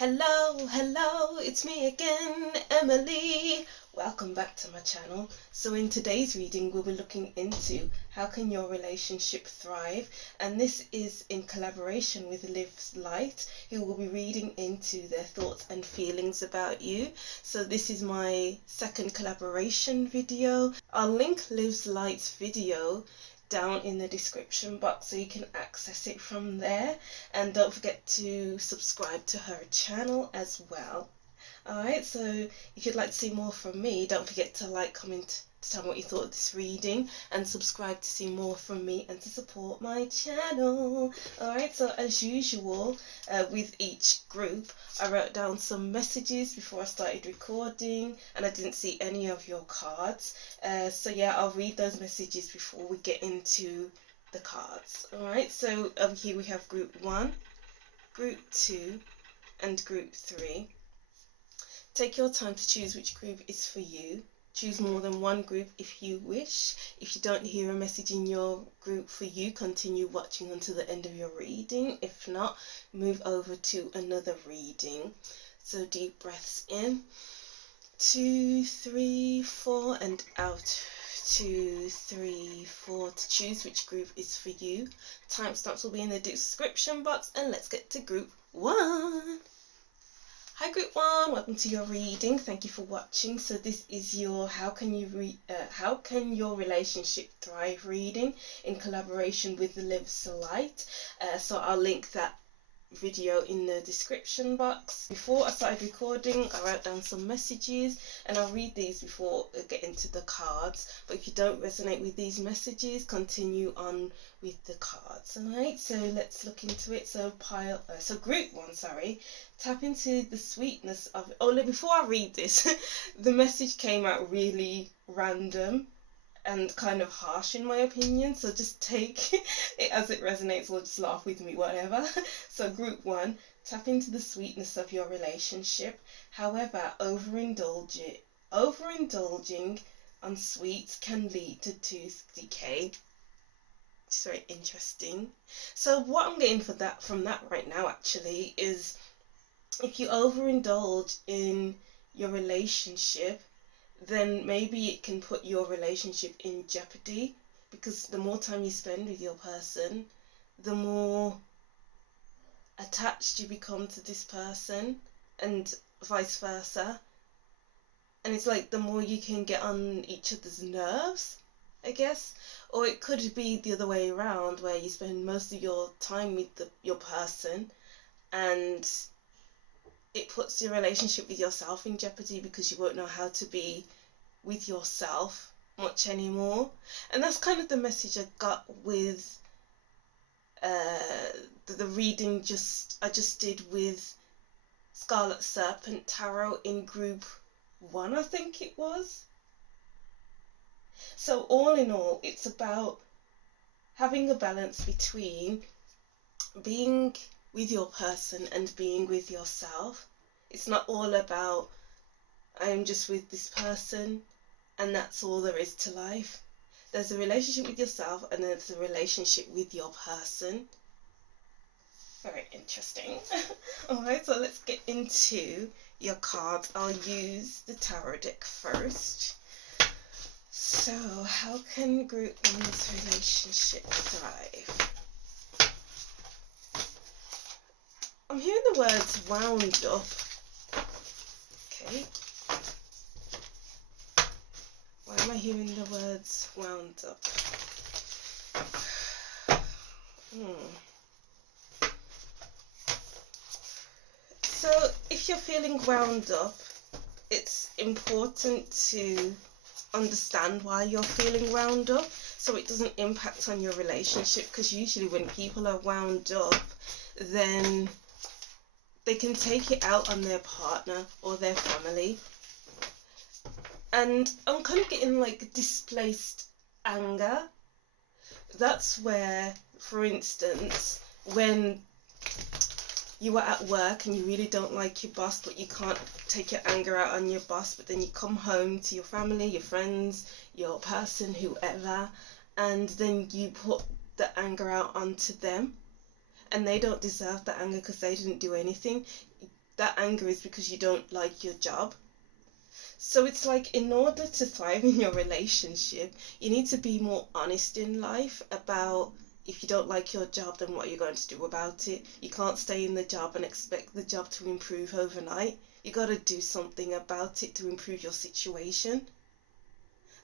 Hello, it's me again, Emily. Welcome back to my channel. So in today's reading, we'll be looking into how can your relationship thrive, and this is in collaboration with Liv's Light, who will be reading into their thoughts and feelings about you. So this is my second collaboration video. I'll link Liv's Light's video down in the description box so you can access it from there, and don't forget to subscribe to her channel as well. Alright, so if you'd like to see more from me, don't forget to like, comment, to tell me what you thought of this reading, and subscribe to see more from me and to support my channel. Alright, so as usual, with each group, I wrote down some messages before I started recording, and I didn't see any of your cards. So yeah, I'll read those messages before we get into the cards. Alright, so over here we have group 1, group 2, and group 3. Take your time to choose which group is for you. Choose more than one group if you wish. If you don't hear a message in your group for you, continue watching until the end of your reading. If not, move over to another reading. So deep breaths in. 2, 3, 4, and out. 2, 3, 4 to choose which group is for you. Timestamps will be in the description box, and let's get to group 1. Hi group 1, welcome to your reading. Thank you for watching. So this is your how can your relationship thrive reading in collaboration with Liv's Light. So I'll link that video in the description box. Before I started recording, I wrote down some messages, and I'll read these before I get into the cards. But if you don't resonate with these messages, continue on with the cards. Alright, so let's look into it. So group 1, sorry. Tap into the sweetness of it. Oh, before I read this, the message came out really random and kind of harsh in my opinion, so just take it as it resonates, or just laugh with me, whatever. So group 1, tap into the sweetness of your relationship. However, overindulging on sweets can lead to tooth decay. It's very interesting. So what I'm getting from that right now actually is, if you overindulge in your relationship, then maybe it can put your relationship in jeopardy, because the more time you spend with your person, the more attached you become to this person, and vice versa. And it's like the more you can get on each other's nerves, I guess. Or it could be the other way around, where you spend most of your time with your person, and it puts your relationship with yourself in jeopardy, because you won't know how to be with yourself much anymore. And that's kind of the message I got with the reading I just did with Scarlet Serpent Tarot in group 1, I think it was. So all in all, it's about having a balance between being with your person and being with yourself. It's not all about, I am just with this person and that's all there is to life. There's a relationship with yourself, and there's a relationship with your person. Very interesting. Alright, so let's get into your cards. I'll use the tarot deck first. So how can group 1's relationship thrive? I'm hearing the words wound up. Okay. Why am I hearing the words wound up? So if you're feeling wound up, it's important to understand why you're feeling wound up, so it doesn't impact on your relationship. Because usually when people are wound up, then they can take it out on their partner or their family. And I'm kind of getting like displaced anger. That's where, for instance, when you are at work and you really don't like your boss, but you can't take your anger out on your boss, but then you come home to your family, your friends, your person, whoever, and then you put the anger out onto them, and they don't deserve the anger because they didn't do anything. that anger is because you don't like your job. So it's like, in order to thrive in your relationship, you need to be more honest in life about, if you don't like your job, then what you're going to do about it. You can't stay in the job and expect the job to improve overnight. You got to do something about it to improve your situation.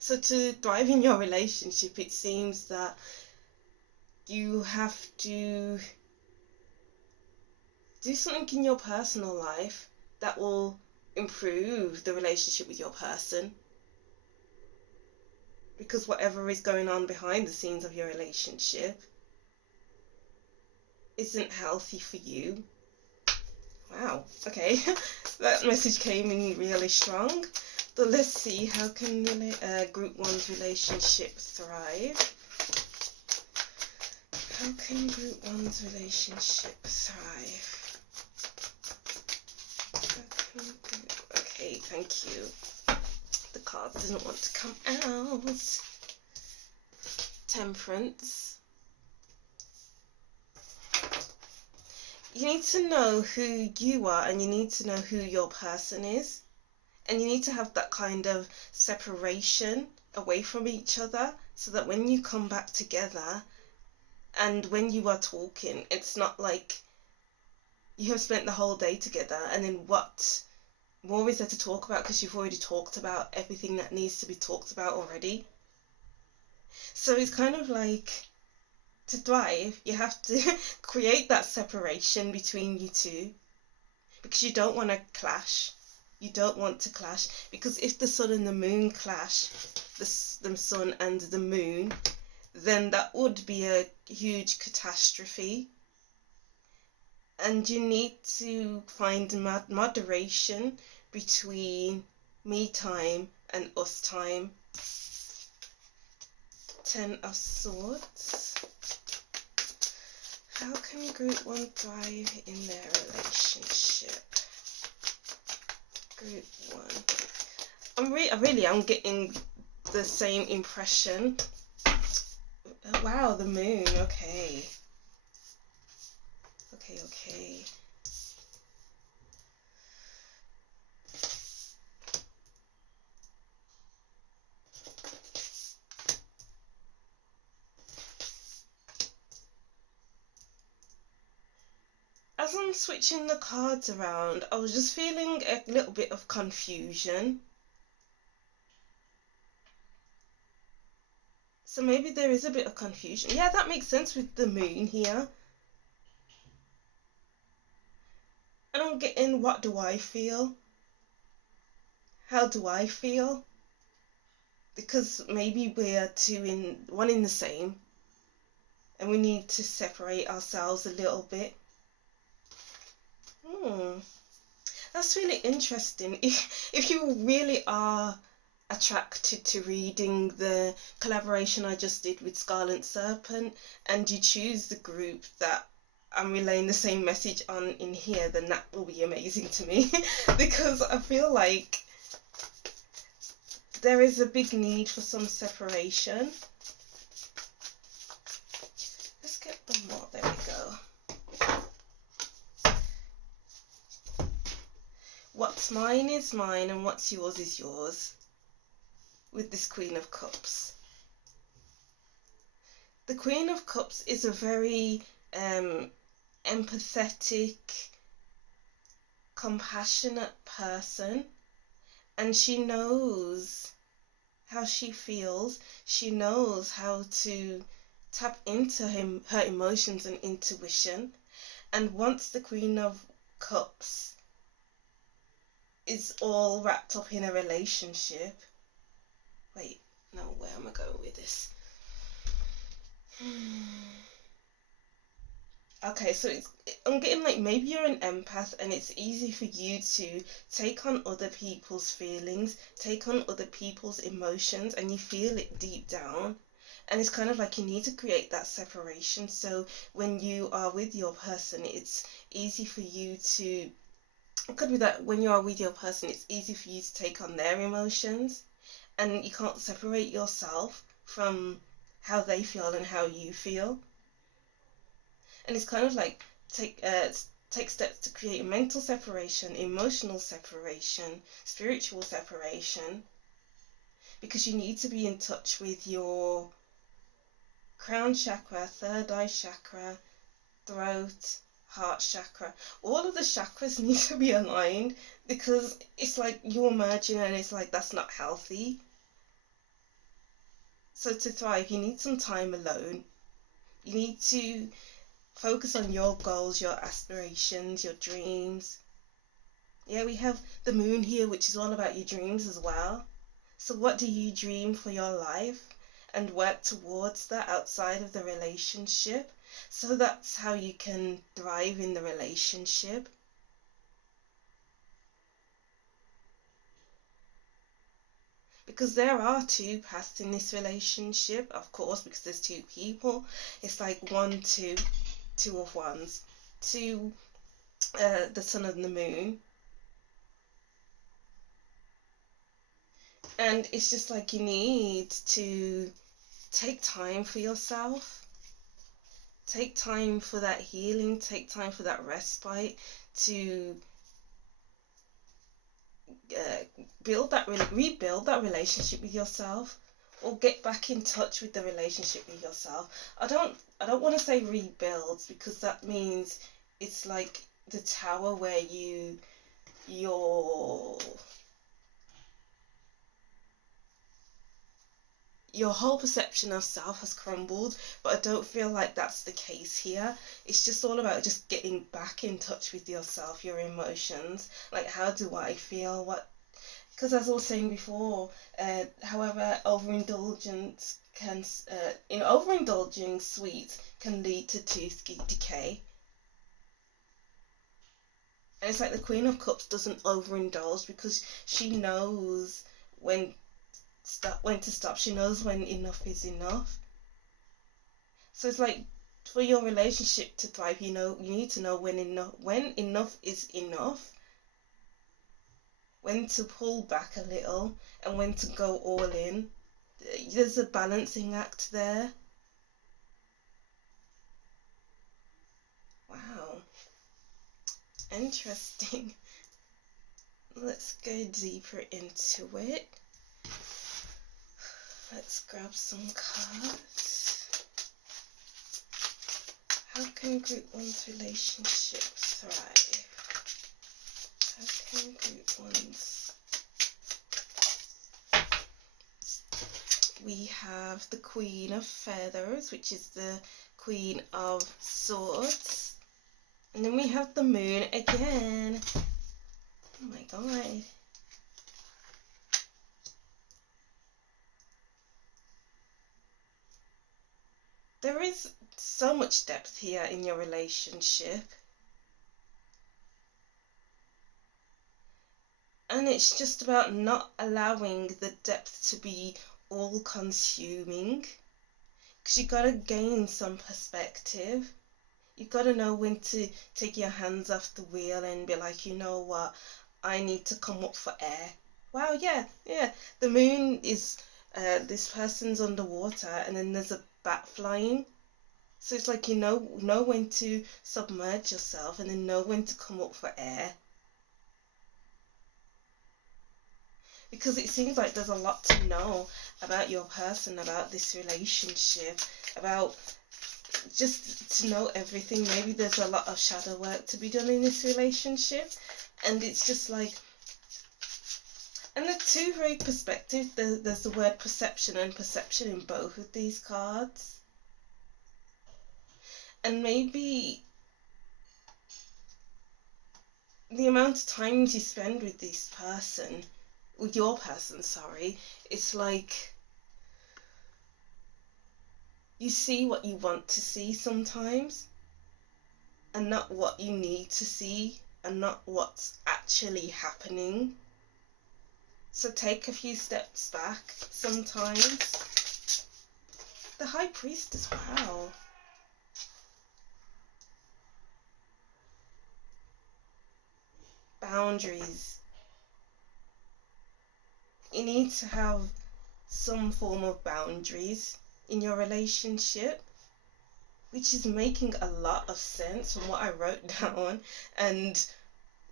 So to thrive in your relationship, it seems that you have to do something in your personal life that will improve the relationship with your person. Because whatever is going on behind the scenes of your relationship isn't healthy for you. Wow, okay. That message came in really strong. But let's see, how can group one's relationship thrive? How can group one's relationship thrive? Okay, thank you. The card doesn't want to come out. Temperance. You need to know who you are, and you need to know who your person is. And you need to have that kind of separation away from each other, so that when you come back together and when you are talking, it's not like you have spent the whole day together and then what more is there to talk about, because you've already talked about everything that needs to be talked about already. So it's kind of like, to thrive, you have to create that separation between you two, because you don't want to clash. You don't want to clash, because if the sun and the moon clash, the sun and the moon, then that would be a huge catastrophe. And you need to find moderation between me time and us time. 10 of Swords. How can group one thrive in their relationship? Group one. I'm getting the same impression. Oh, wow, the moon. Okay. Okay. As I'm switching the cards around, I was just feeling a little bit of confusion. So maybe there is a bit of confusion. Yeah, that makes sense with the moon here. And I'm getting, what do I feel? How do I feel? Because maybe we're one in the same, and we need to separate ourselves a little bit. That's really interesting. If you really are attracted to reading the collaboration I just did with Scarlet Serpent, and you choose the group that I'm relaying the same message on in here, then that will be amazing to me. Because I feel like there is a big need for some separation. Let's get one more. There we go. What's mine is mine, and what's yours is yours, with this Queen of Cups. The Queen of Cups is a very empathetic, compassionate person, and she knows how she feels. She knows how to tap into her emotions and intuition. And once the Queen of Cups is all wrapped up in a relationship, wait, no, where am I going with this? Okay, so I'm getting like, maybe you're an empath and it's easy for you to take on other people's feelings, take on other people's emotions, and you feel it deep down. And it's kind of like you need to create that separation. So when you are with your person, it's easy for you to, it could be that when you are with your person, it's easy for you to take on their emotions, and you can't separate yourself from how they feel and how you feel. And it's kind of like take steps to create mental separation, emotional separation, spiritual separation, because you need to be in touch with your crown chakra, third eye chakra, throat, heart chakra. All of the chakras need to be aligned, because it's like you're merging and it's like that's not healthy. So to thrive, you need some time alone. You need to focus on your goals, your aspirations, your dreams. Yeah, we have the moon here, which is all about your dreams as well. So what do you dream for your life? And work towards that outside of the relationship. So that's how you can thrive in the relationship. Because there are two paths in this relationship, of course, because there's two people. It's like 1, 2, 2 of wands, two, the sun and the moon. And it's just like you need to take time for yourself. Take time for that healing, take time for that respite, to rebuild that relationship with yourself, or get back in touch with the relationship with yourself. I don't want to say rebuild, because that means it's like the tower where your whole perception of self has crumbled, but I don't feel like that's the case here. It's just all about just getting back in touch with yourself, your emotions. Like, how do I feel? Because as I was saying before, however, overindulgence overindulging sweets can lead to tooth decay. And it's like the Queen of Cups doesn't overindulge, because she knows when to stop. She knows when enough is enough. So it's like, for your relationship to thrive, you need to know when enough is enough, when to pull back a little, and when to go all in. There's a balancing act there. Wow, interesting. Let's go deeper into it. Let's grab some cards. How can group one's relationship thrive? How can group one's... We have the Queen of Feathers, which is the Queen of Swords. And then we have the Moon again. Oh my god. There is so much depth here in your relationship. And it's just about not allowing the depth to be all consuming. Because you gotta gain some perspective. You gotta know when to take your hands off the wheel and be like, you know what, I need to come up for air. Wow, yeah. The moon is, this person's underwater, and then there's a bat flying. So it's like, know when to submerge yourself, and then know when to come up for air. Because it seems like there's a lot to know about your person, about this relationship, about just to know everything. Maybe there's a lot of shadow work to be done in this relationship, and it's just like, and the two very perspectives. There's the word perception and perception in both of these cards. And maybe the amount of times you spend with this person, with your person, sorry, it's like you see what you want to see sometimes, and not what you need to see, and not what's actually happening. So take a few steps back sometimes. The High Priestess, wow. Boundaries. You need to have some form of boundaries in your relationship. which is making a lot of sense from what I wrote down. And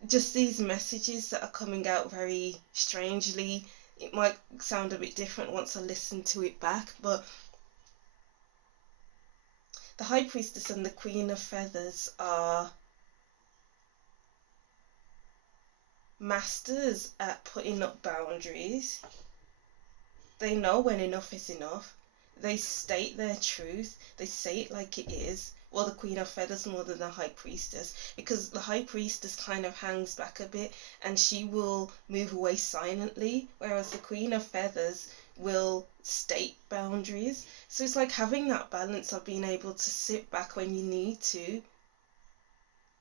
just these messages that are coming out very strangely. It might sound a bit different once I listen to it back, but the High Priestess and the Queen of Feathers are masters at putting up boundaries. They know when enough is enough. They state their truth. They say it like it is. Well, the Queen of Feathers more than the High Priestess, because the High Priestess kind of hangs back a bit and she will move away silently, whereas the Queen of Feathers will state boundaries. So it's like having that balance of being able to sit back when you need to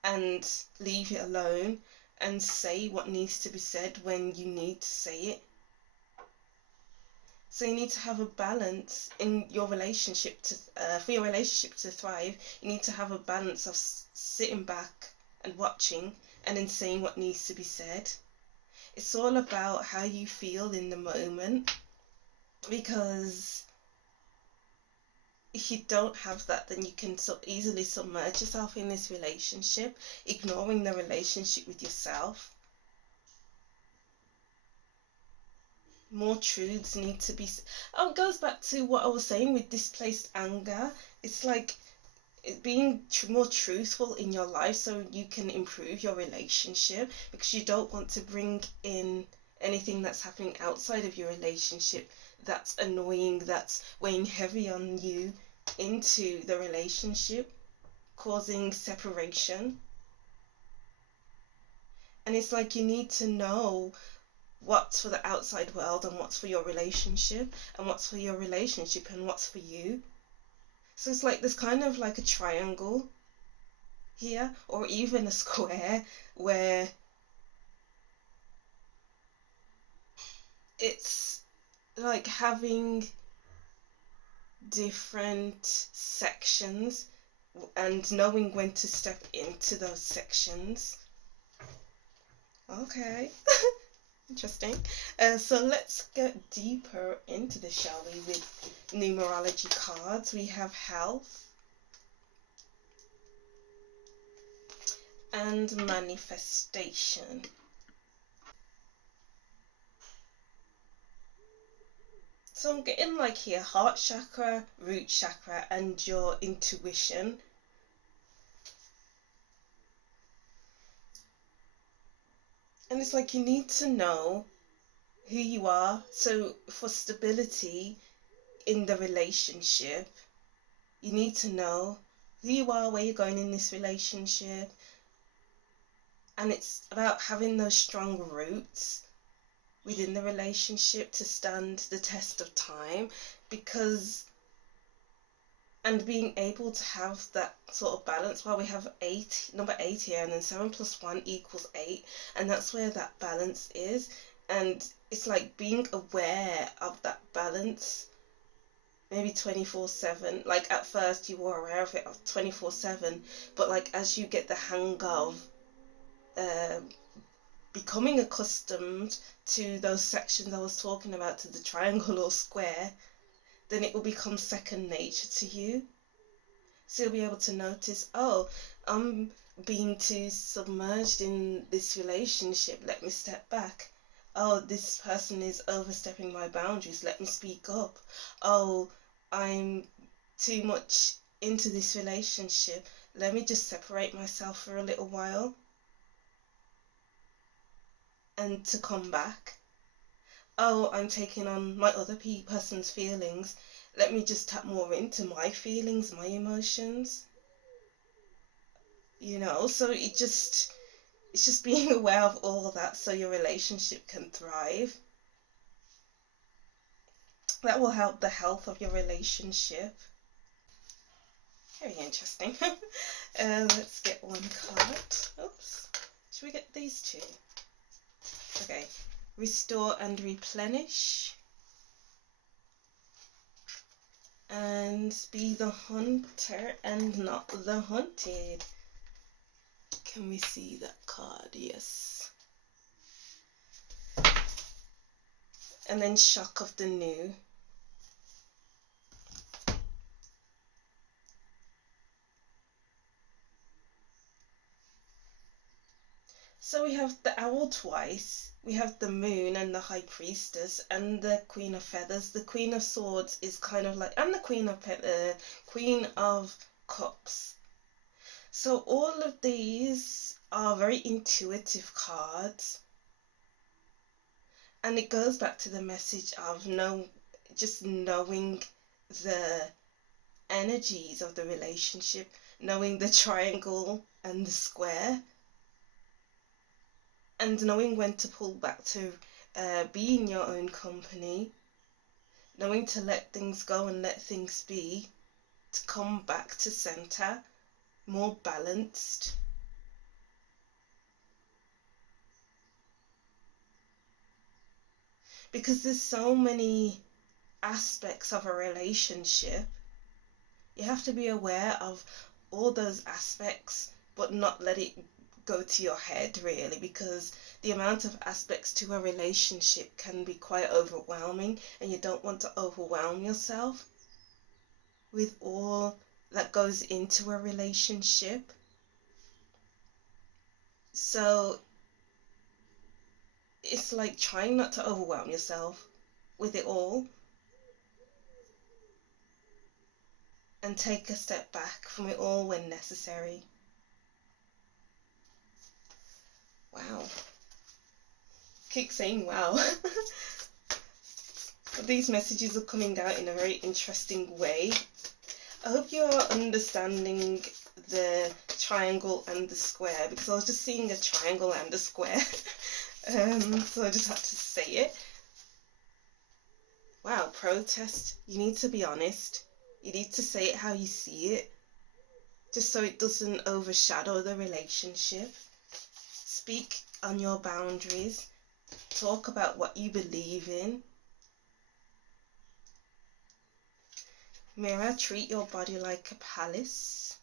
and leave it alone and say what needs to be said when you need to say it. So you need to have a balance in your relationship to, for your relationship to thrive. You need to have a balance of sitting back and watching and then saying what needs to be said. It's all about how you feel in the moment, because if you don't have that, then you can so easily submerge yourself in this relationship, ignoring the relationship with yourself. More truths need to be. Oh, it goes back to what I was saying with displaced anger. It's like being more truthful in your life so you can improve your relationship, because you don't want to bring in anything that's happening outside of your relationship that's annoying, that's weighing heavy on you, into the relationship, causing separation. And it's like you need to know what's for the outside world and what's for your relationship, and what's for your relationship and what's for you. So it's like there's kind of like a triangle here, or even a square, where it's like having different sections and knowing when to step into those sections. Okay. Interesting. So let's get deeper into this, shall we, with numerology cards. We have health and manifestation. So I'm getting like here heart chakra, root chakra, and your intuition. And it's like you need to know who you are. So for stability in the relationship, you need to know who you are, where you're going in this relationship. And it's about having those strong roots within the relationship to stand the test of time, because and being able to have that sort of balance. Well, we have number 8 here, and then 7 plus 1 equals 8, and that's where that balance is. And it's like being aware of that balance, maybe 24/7. Like at first you were aware of it 24/7, but like as you get the hang of becoming accustomed to those sections I was talking about, to the triangle or square, then it will become second nature to you. So you'll be able to notice, oh, I'm being too submerged in this relationship, let me step back. Oh, this person is overstepping my boundaries, let me speak up. Oh, I'm too much into this relationship, let me just separate myself for a little while and to come back. Oh, I'm taking on my other person's feelings, let me just tap more into my feelings, my emotions. So it's just being aware of all of that so your relationship can thrive. That will help the health of your relationship. Very interesting. Let's get one card. Oops. Should we get these two? Okay. Restore and replenish. And be the hunter and not the hunted. Can we see that card? Yes. And then shock of the new. So we have the owl twice, we have the moon and the high priestess and the queen of feathers. The queen of swords is kind of like, and the queen of cups. So all of these are very intuitive cards, and it goes back to the message of just knowing the energies of the relationship, knowing the triangle and the square, and knowing when to pull back to be in your own company, knowing to let things go and let things be, to come back to center, more balanced. Because there's so many aspects of a relationship, you have to be aware of all those aspects, but not let it go to your head, really, because the amount of aspects to a relationship can be quite overwhelming, and you don't want to overwhelm yourself with all that goes into a relationship. So it's like trying not to overwhelm yourself with it all, and take a step back from it all when necessary. Wow. Keep saying wow. These messages are coming out in a very interesting way. I hope you are understanding the triangle and the square, because I was just seeing a triangle and a square. So I just had to say it. Wow, protest. You need to be honest. You need to say it how you see it, just so it doesn't overshadow the relationship. Speak on your boundaries. Talk about what you believe in. Mirror, treat your body like a palace.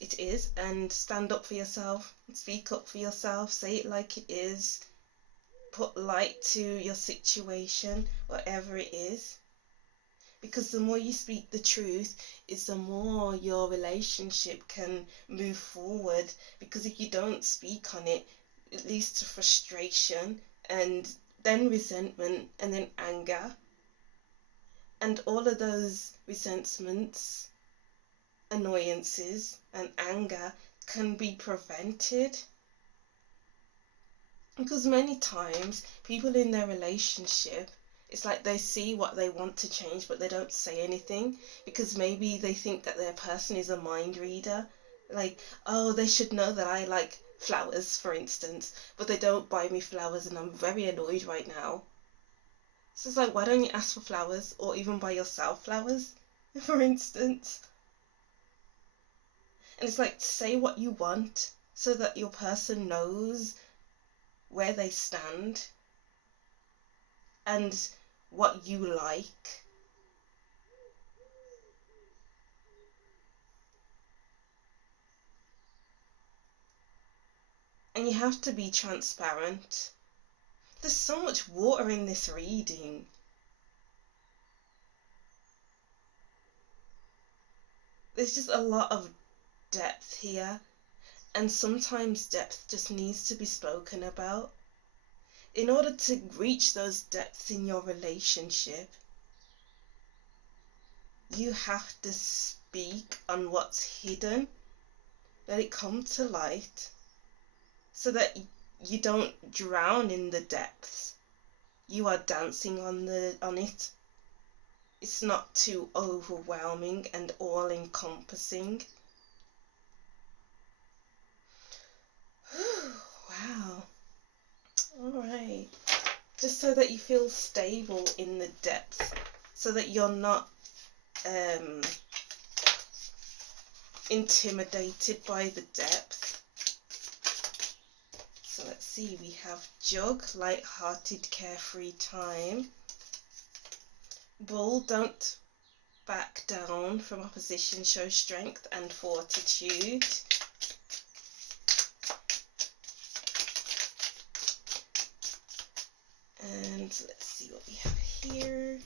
It is, and stand up for yourself. Speak up for yourself. Say it like it is. Put light to your situation, whatever it is. Because the more you speak the truth, is the more your relationship can move forward. Because if you don't speak on it, it leads to frustration, and then resentment, and then anger. And all of those resentments, annoyances, and anger can be prevented. Because many times people in their relationship, it's like they see what they want to change, but they don't say anything, because maybe they think that their person is a mind reader. Like, oh, they should know that I like flowers, for instance, but they don't buy me flowers, and I'm very annoyed right now. So it's like, why don't you ask for flowers, or even buy yourself flowers, for instance? And it's like, say what you want so that your person knows where they stand and what you like. And you have to be transparent. There's so much water in this reading. There's just a lot of depth here, and sometimes depth just needs to be spoken about. In order to reach those depths in your relationship, you have to speak on what's hidden, let it come to light, so that you don't drown in the depths. You are dancing on it. It's not too overwhelming and all-encompassing. Wow. Alright. Just so that you feel stable in the depth, so that you're not intimidated by the depth. So let's see, we have Jug, light-hearted, carefree time. Bull, don't back down from opposition, show strength and fortitude. And let's see what we have here.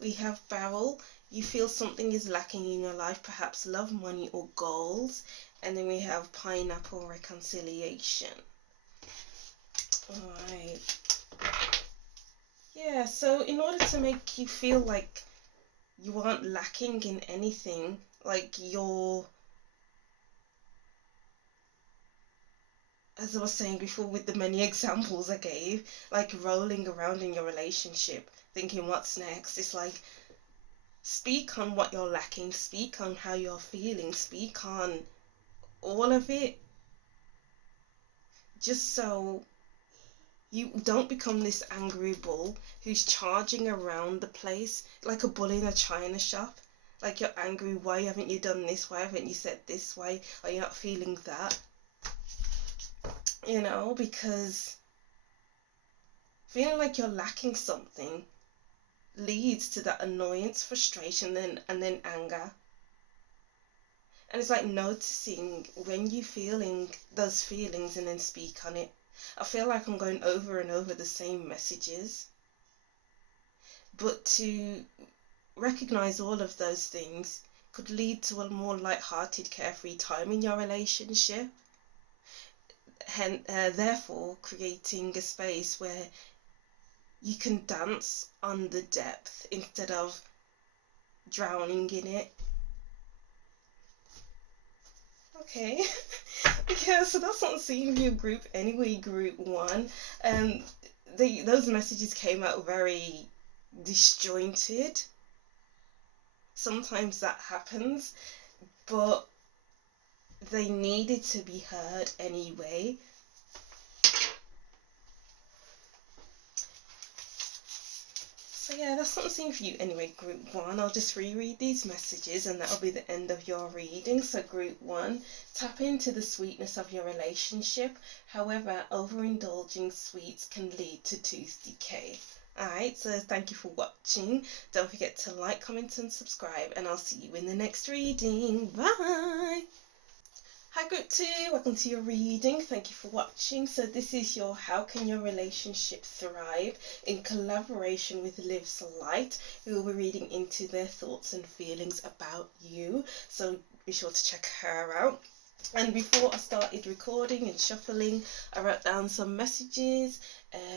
We have Barrel. You feel something is lacking in your life, perhaps love, money, or goals, And then we have pineapple reconciliation. Alright. Yeah, so in order to make you feel like you aren't lacking in anything, like you're, as I was saying before with the many examples I gave, like rolling around in your relationship, thinking what's next, it's like, speak on what you're lacking, speak on how you're feeling, speak on all of it, just so you don't become this angry bull who's charging around the place like a bull in a china shop. Like you're angry, why haven't you done this, why haven't you said this, why are you not feeling that? You know, because feeling like you're lacking something leads to that annoyance, frustration, and then anger. And it's like noticing when you're feeling those feelings and then speak on it. I feel like I'm going over and over the same messages. But to recognize all of those things could lead to a more light-hearted, carefree time in your relationship. Therefore, creating a space where you can dance on the depth instead of drowning in it. Okay, yeah, so that's not seeing your group anyway, group one. Those messages came out very disjointed. Sometimes that happens, but they needed to be heard anyway. So yeah, that's something for you anyway, group one. I'll just reread these messages and that'll be the end of your reading. So group one, tap into the sweetness of your relationship. However, overindulging sweets can lead to tooth decay. Alright, so thank you for watching. Don't forget to like, comment and subscribe, and I'll see you in the next reading. Bye! Hi group 2, welcome to your reading. Thank you for watching. So this is your How Can Your Relationship Thrive in collaboration with Lives Light, who will be reading into their thoughts and feelings about you. So be sure to check her out. And before I started recording and shuffling, I wrote down some messages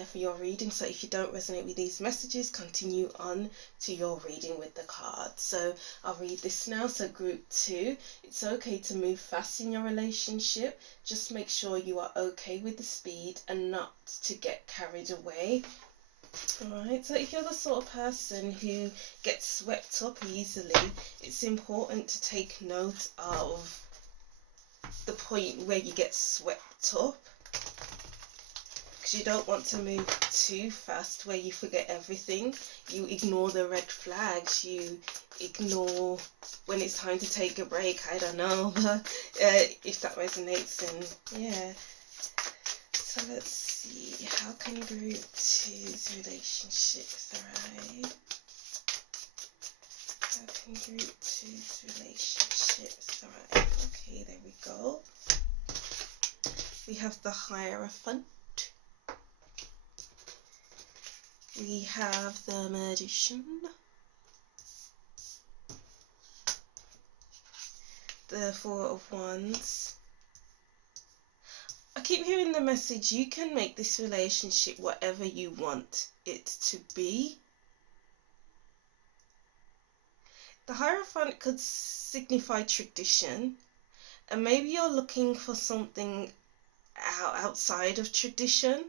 for your reading. So if you don't resonate with these messages, continue on to your reading with the cards. So I'll read this now. So group 2, it's okay to move fast in your relationship. Just make sure you are okay with the speed and not to get carried away. Alright, so if you're the sort of person who gets swept up easily, it's important to take note of the point where you get swept up, because you don't want to move too fast where you forget everything. You ignore the red flags, you ignore when it's time to take a break. I don't know, but if that resonates, then yeah. So let's see, how can group 2's relationship thrive? How can group 2's relationship thrive? Okay, there we go. We have the Hierophant. We have the Magician. The Four of Wands. I keep hearing the message, you can make this relationship whatever you want it to be. The Hierophant could signify tradition, and maybe you're looking for something outside of tradition.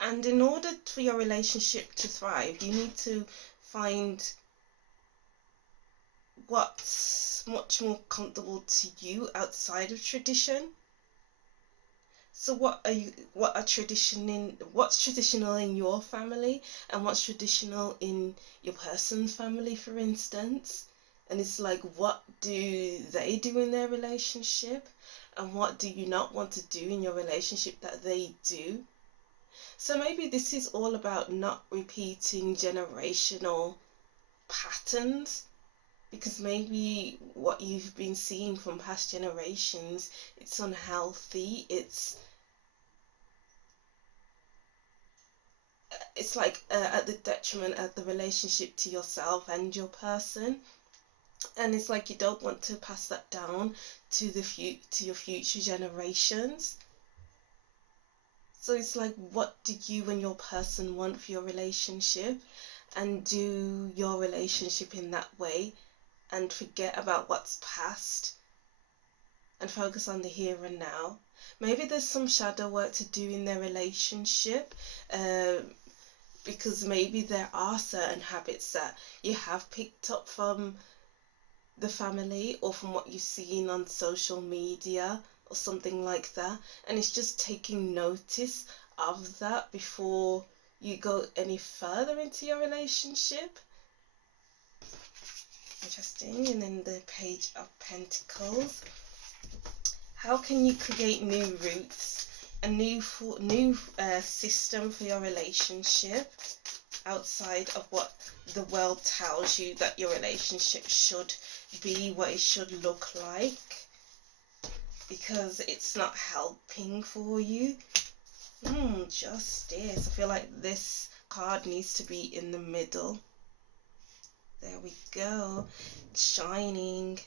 And in order for your relationship to thrive, you need to find what's much more comfortable to you outside of tradition. So what's traditional in your family, and what's traditional in your person's family, for instance? And it's like, what do they do in their relationship, and what do you not want to do in your relationship that they do? So maybe this is all about not repeating generational patterns, because maybe what you've been seeing from past generations, it's unhealthy, it's like at the detriment of the relationship to yourself and your person. And it's like you don't want to pass that down to to your future generations. So it's like, what do you and your person want for your relationship, and do your relationship in that way, and forget about what's past and focus on the here and now. Maybe there's some shadow work to do in their relationship, because maybe there are certain habits that you have picked up from the family or from what you've seen on social media or something like that, and it's just taking notice of that before you go any further into your relationship. Interesting. And then the Page of Pentacles. How can you create new routes, a new system for your relationship outside of what the world tells you that your relationship should be, what it should look like, because it's not helping for you? Justice. I feel like this card needs to be in the middle. There we go. Shining.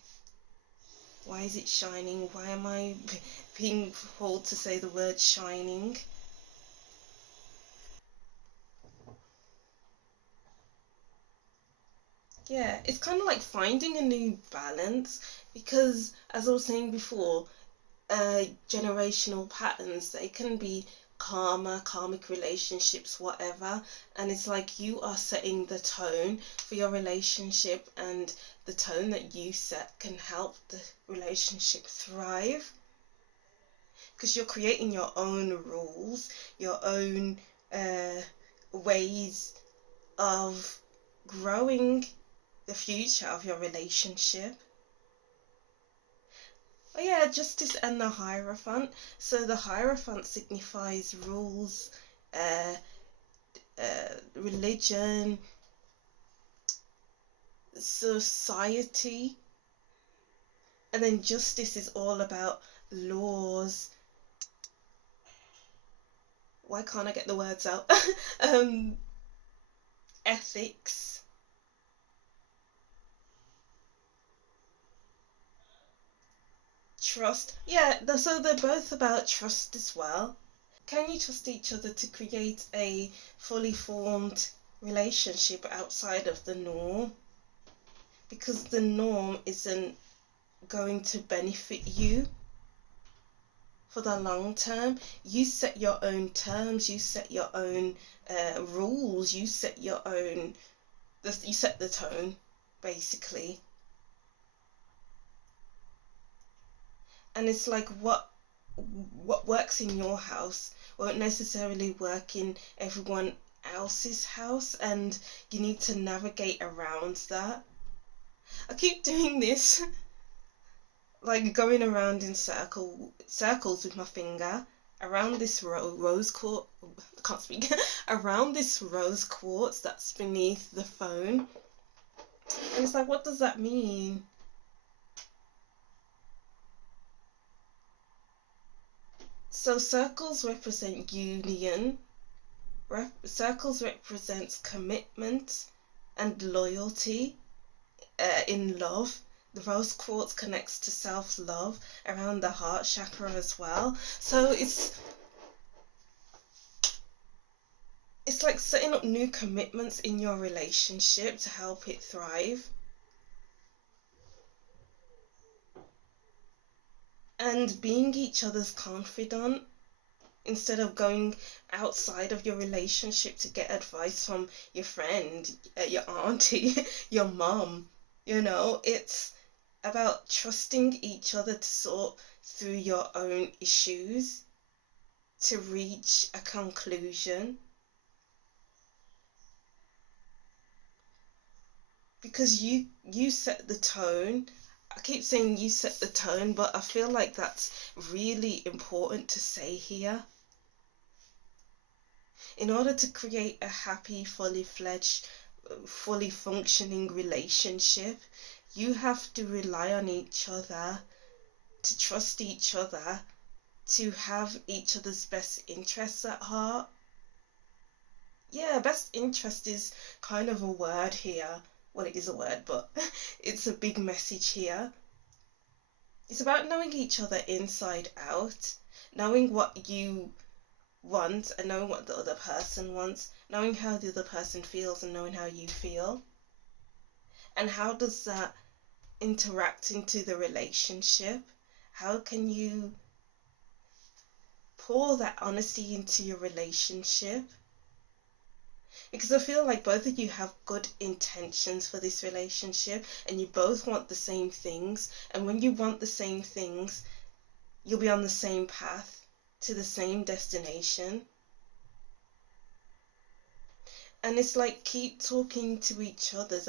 Why is it shining? Why am I being told to say the word shining? Yeah, it's kind of like finding a new balance, because as I was saying before, generational patterns, they can be karmic relationships, whatever, and it's like you are setting the tone for your relationship, and the tone that you set can help the relationship thrive, because you're creating your own rules, your own ways of growing the future of your relationship. Oh yeah, Justice and the Hierophant. So the Hierophant signifies rules, religion, society, and then Justice is all about laws. Why can't I get the words out? Ethics. Trust. Yeah, so they're both about trust as well. Can you trust each other to create a fully formed relationship outside of the norm? Because the norm isn't going to benefit you for the long term. You set your own terms, you set your own rules, you set your own, you set the tone, basically. And it's like what works in your house won't necessarily work in everyone else's house, and you need to navigate around that. I keep doing this, like going around in circles with my finger around this rose quartz. I can't speak. Around this rose quartz that's beneath the phone, and it's like, what does that mean? So circles represent union. Circles represents commitment and loyalty in love. The rose quartz connects to self-love around the heart chakra as well. So it's like setting up new commitments in your relationship to help it thrive. And being each other's confidant, instead of going outside of your relationship to get advice from your friend, your auntie, your mom. It's about trusting each other to sort through your own issues to reach a conclusion. Because you set the tone. I keep saying you set the tone, but I feel like that's really important to say here. In order to create a happy, fully fledged, fully functioning relationship, you have to rely on each other, to trust each other, to have each other's best interests at heart. Yeah, best interest is kind of a word here. well, it is a word, but it's a big message here. It's about knowing each other inside out, knowing what you want and knowing what the other person wants, knowing how the other person feels and knowing how you feel. And how does that interact into the relationship? How can you pour that honesty into your relationship? Because I feel like both of you have good intentions for this relationship and you both want the same things. And when you want the same things, you'll be on the same path to the same destination. And it's like, keep talking to each other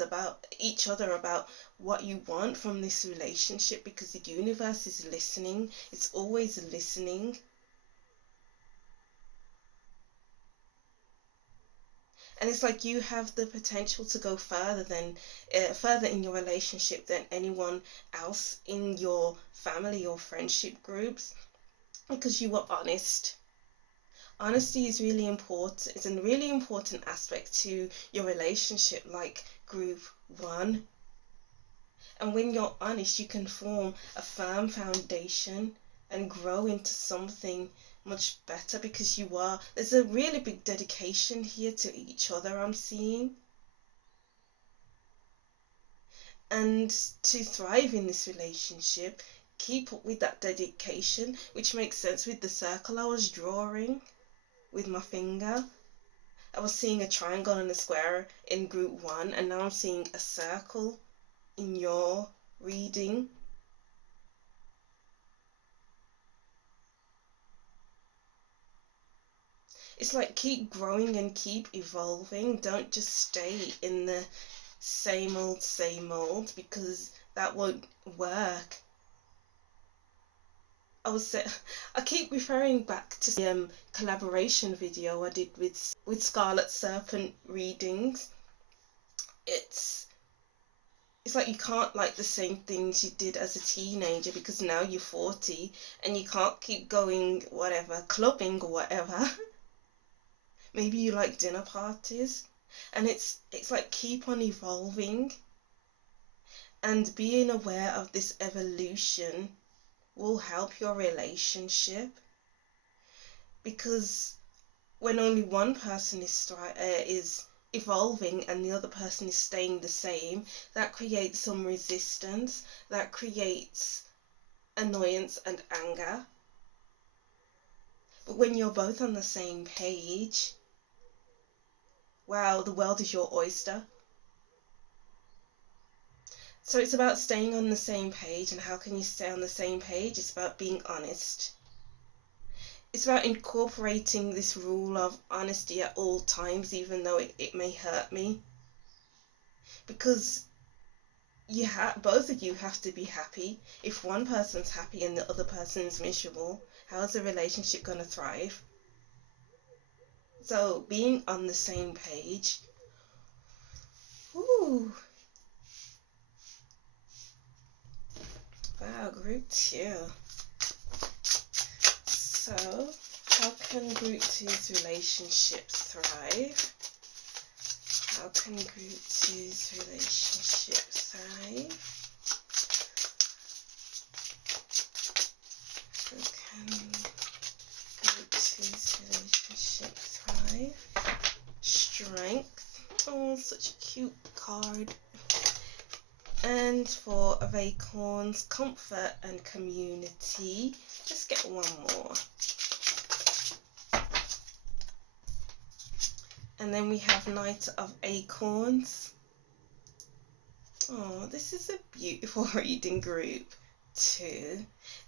about what you want from this relationship, because the universe is listening. It's always listening. And it's like you have the potential to go further in your relationship than anyone else in your family or friendship groups, because you are honest. Honesty is really important. It's a really important aspect to your relationship, like group 1. And when you're honest, you can form a firm foundation and grow into something much better, because there's a really big dedication here to each other, I'm seeing. And to thrive in this relationship, keep up with that dedication, which makes sense with the circle I was drawing with my finger. I was seeing a triangle and a square in group 1, and now I'm seeing a circle in your reading. It's like, keep growing and keep evolving. Don't just stay in the same old, because that won't work. I keep referring back to the collaboration video I did with Scarlet Serpent readings. It's like you can't like the same things you did as a teenager, because now you're 40 and you can't keep going clubbing or whatever. Maybe you like dinner parties. And it's like, keep on evolving, and being aware of this evolution will help your relationship. Because when only one person is evolving and the other person is staying the same, that creates some resistance, that creates annoyance and anger. But when you're both on the same page, wow, the world is your oyster. So it's about staying on the same page. And how can you stay on the same page? It's about being honest. It's about incorporating this rule of honesty at all times, even though it may hurt me. Because both of you have to be happy. If one person's happy and the other person's miserable, how is the relationship going to thrive? So being on the same page. Ooh. Wow, group 2. So, how can group 2's relationship thrive? How can group 2's relationship thrive? How can group 2's relationship thrive? Strength. Oh, such a cute card. And 4 of Acorns, comfort and community. Let's get one more. And then we have Knight of Acorns. Oh, this is a beautiful reading, group 2.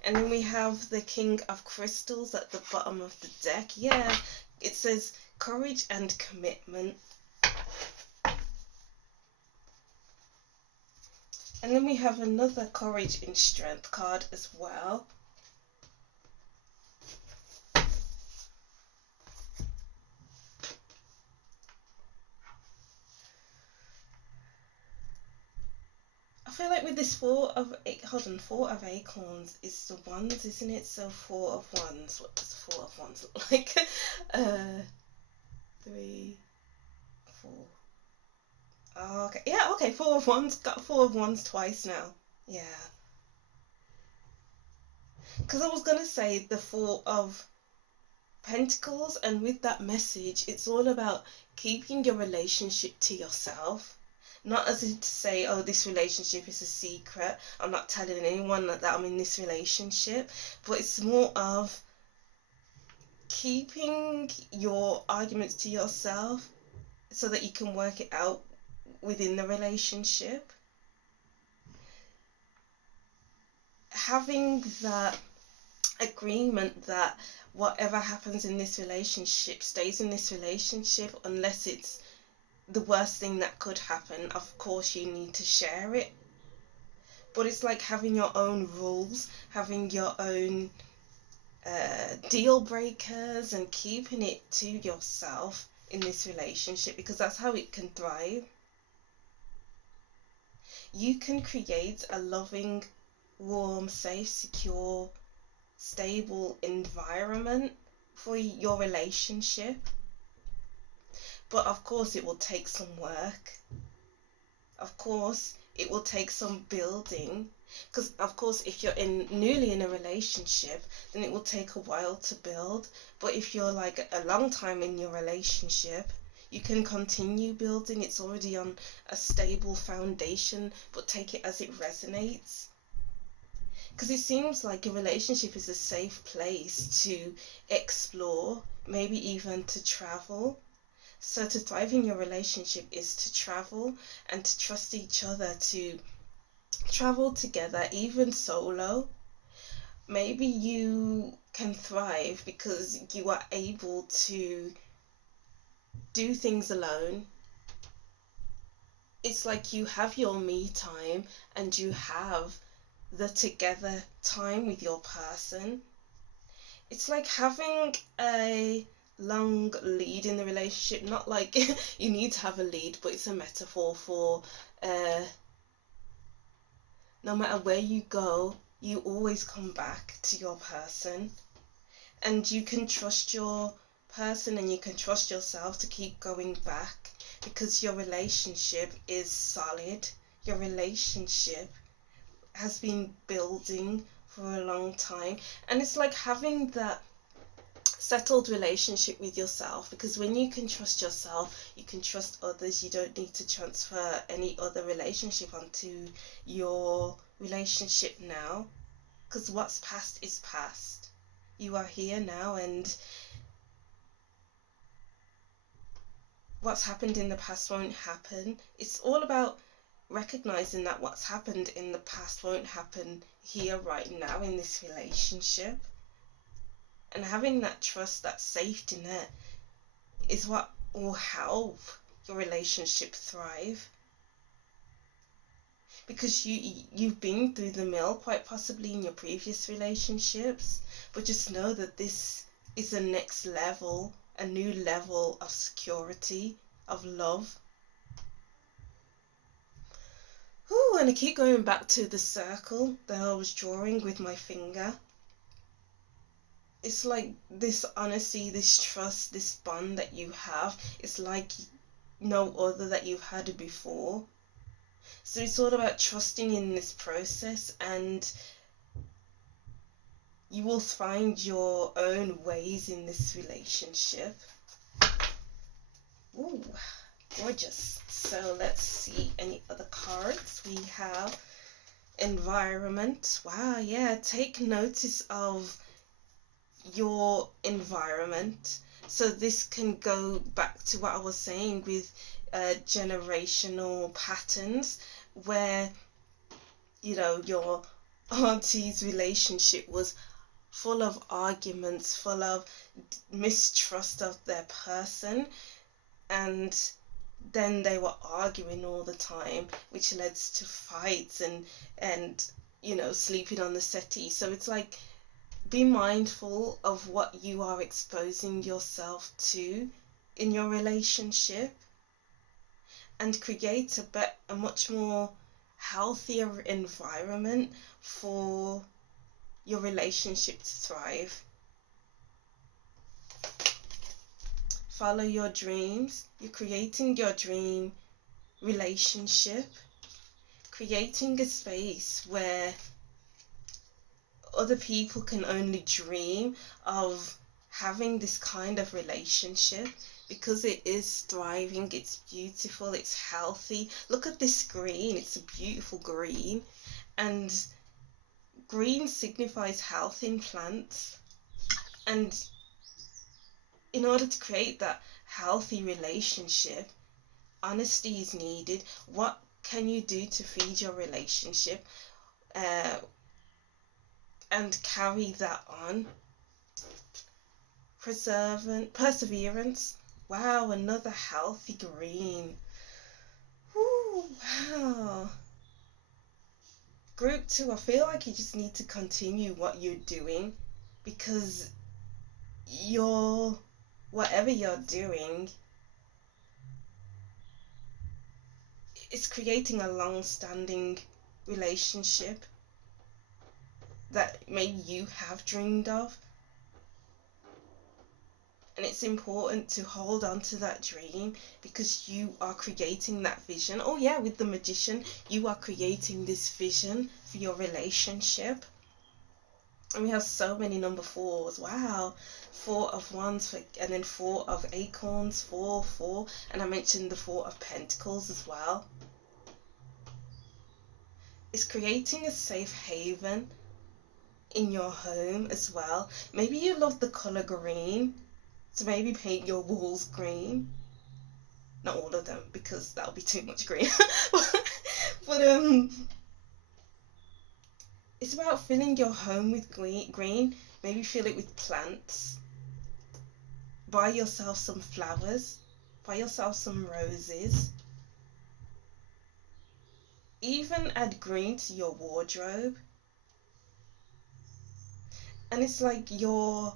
And then we have the King of Crystals at the bottom of the deck. Yeah, it says courage and commitment. And then we have another courage and strength card as well. I feel like with this 4 of Acorns is the Wands, isn't it? So 4 of Wands. What does 4 of Wands look like? 3, 4. Oh, okay. Yeah, okay. Four of Wands. Got Four of Wands twice now. Yeah. Because I was going to say the Four of Pentacles, and with that message, it's all about keeping your relationship to yourself. Not as if to say, oh, this relationship is a secret. I'm not telling anyone that I'm in this relationship. But it's more of keeping your arguments to yourself so that you can work it out within the relationship. Having that agreement that whatever happens in this relationship stays in this relationship, unless it's the worst thing that could happen. Of course you need to share it, but it's like having your own rules, having your own deal breakers, and keeping it to yourself in this relationship, because that's how it can thrive. You can create a loving, warm, safe, secure, stable environment for your relationship, but of course it will take some work. Of course it will take some building, because of course if you're newly in a relationship, then it will take a while to build. But if you're like a long time in your relationship, you can continue building. It's already on a stable foundation, but take it as it resonates. Because it seems like a relationship is a safe place to explore, maybe even to travel. So to thrive in your relationship is to travel and to trust each other, to travel together, even solo. Maybe you can thrive because you are able to do things alone. It's like you have your me time and you have the together time with your person. It's like having a long lead in the relationship. Not like you need to have a lead, but it's a metaphor for no matter where you go, you always come back to your person, and you can trust your person and you can trust yourself to keep going back, because your relationship is solid. Your relationship has been building for a long time, and it's like having that settled relationship with yourself, because when you can trust yourself, you can trust others. You don't need to transfer any other relationship onto your relationship now, because what's past is past. You are here now, and what's happened in the past won't happen. It's all about recognizing that what's happened in the past won't happen here right now in this relationship. And having that trust, that safety net, is what will help your relationship thrive. Because you've been through the mill quite possibly in your previous relationships, but just know that this is the next level, a new level of security, of love. Ooh, and I keep going back to the circle that I was drawing with my finger. It's like this honesty, this trust, this bond that you have. It's like no other that you've had before. So it's all about trusting in this process, and you will find your own ways in this relationship. Ooh, gorgeous. So let's see any other cards. We have environment. Wow, yeah, take notice of your environment. So this can go back to what I was saying with generational patterns, where your auntie's relationship was full of arguments, full of mistrust of their person, and then they were arguing all the time, which led to fights and sleeping on the settee. So it's like, be mindful of what you are exposing yourself to in your relationship, and create a much more healthier environment for your relationship to thrive. Follow your dreams. You're creating your dream relationship, creating a space where other people can only dream of having this kind of relationship, because it is thriving, it's beautiful, it's healthy. Look at this green, it's a beautiful green, and green signifies health in plants. And in order to create that healthy relationship, honesty is needed. What can you do to feed your relationship and carry that on? Perseverance. Wow, another healthy green. Ooh, wow. Group 2, I feel like you just need to continue what you're doing, because whatever you're doing, it's creating a long-standing relationship that maybe you have dreamed of. And it's important to hold on to that dream, because you are creating that vision. Oh yeah, with the Magician, you are creating this vision for your relationship. And we have so many number 4s. Wow. 4 of Wands, and then 4 of Acorns, 4, 4. And I mentioned the 4 of Pentacles as well. It's creating a safe haven in your home as well. Maybe you love the colour green, so maybe paint your walls green. Not all of them, because that'll be too much green. but it's about filling your home with green. Maybe fill it with plants. Buy yourself some flowers. Buy yourself some roses. Even add green to your wardrobe. And it's like your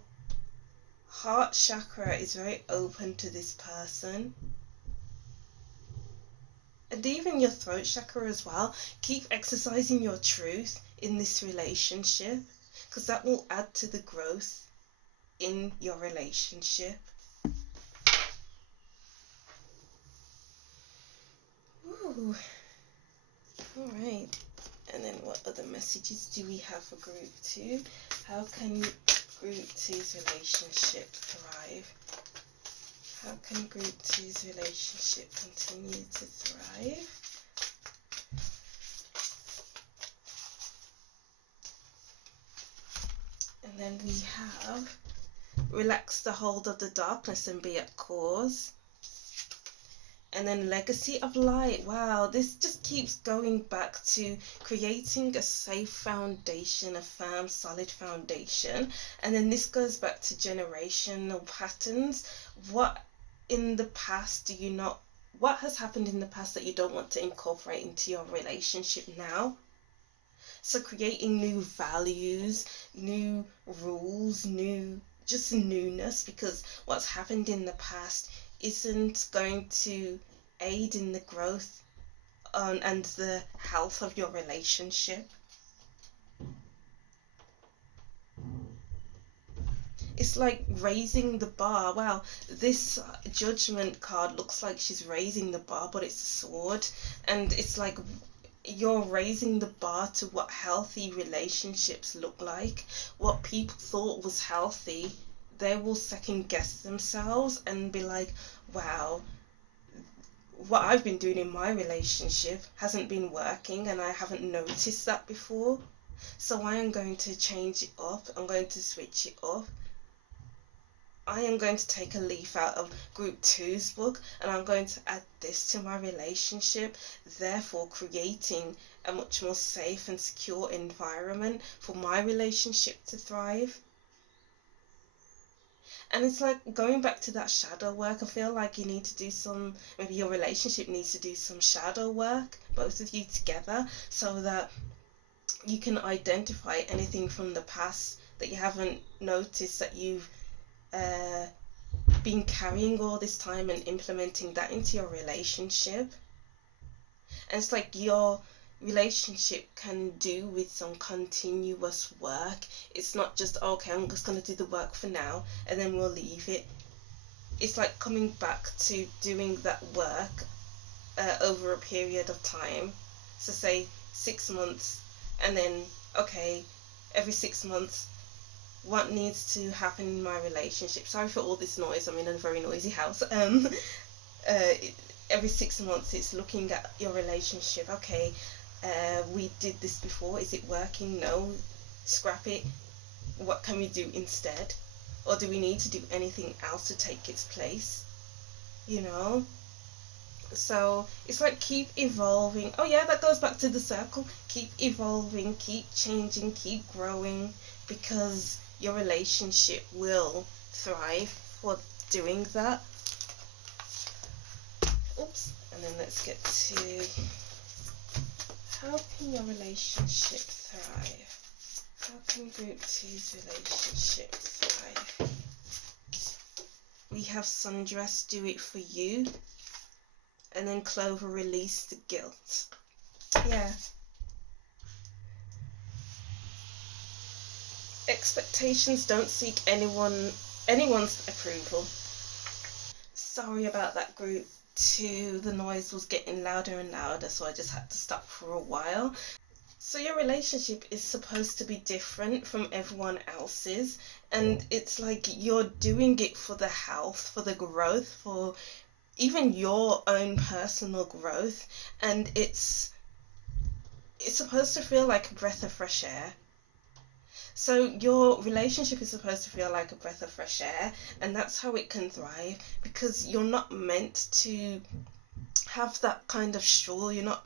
heart chakra is very open to this person. And even your throat chakra as well. Keep exercising your truth in this relationship, because that will add to the growth in your relationship. Ooh. Alright. And then what other messages do we have for group 2? How can group 2's relationship thrive? How can group 2's relationship continue to thrive? And then we have relax the hold of the darkness and be at cause. And then legacy of light. Wow, this just keeps going back to creating a safe foundation, a firm, solid foundation. And then this goes back to generational patterns. What has happened in the past that you don't want to incorporate into your relationship now? So creating new values, new rules, just newness, because what's happened in the past isn't going to aid in the growth and the health of your relationship. It's like raising the bar. Wow, this Judgment card looks like she's raising the bar, but it's a sword. And it's like you're raising the bar to what healthy relationships look like. What people thought was healthy, they will second guess themselves and be like, wow, what I've been doing in my relationship hasn't been working, and I haven't noticed that before. So I am going to change it up. I'm going to switch it up. I am going to take a leaf out of group 2's book, and I'm going to add this to my relationship, therefore creating a much more safe and secure environment for my relationship to thrive. And it's like going back to that shadow work. I feel like you need to do maybe your relationship needs to do some shadow work, both of you together, so that you can identify anything from the past that you haven't noticed that you've been carrying all this time, and implementing that into your relationship. And it's like your relationship can do with some continuous work. It's not just, okay, I'm just going to do the work for now and then we'll leave it. It's like coming back to doing that work over a period of time. So say 6 months, and then okay, every 6 months, what needs to happen in my relationship? Sorry for all this noise, I'm in a very noisy house. Every 6 months it's looking at your relationship. Okay, we did this before, is it working? No, scrap it. What can we do instead? Or do we need to do anything else to take its place? You know? So it's like keep evolving. Oh yeah, that goes back to the circle. Keep evolving, keep changing, keep growing, because your relationship will thrive for doing that. Oops. And then let's get to how can your relationship thrive? How can group 2's relationship thrive? We have Sundress, do it for you. And then Clover, release the guilt. Yeah. Expectations, don't seek anyone's approval. Sorry about that, group 2. The noise was getting louder and louder, so I just had to stop for a while. So your relationship is supposed to be different from everyone else's, and it's like you're doing it for the health, for the growth, for even your own personal growth, and it's supposed to feel like a breath of fresh air. So your relationship is supposed to feel like a breath of fresh air, and that's how it can thrive, because you're not meant to have that kind of struggle. You are not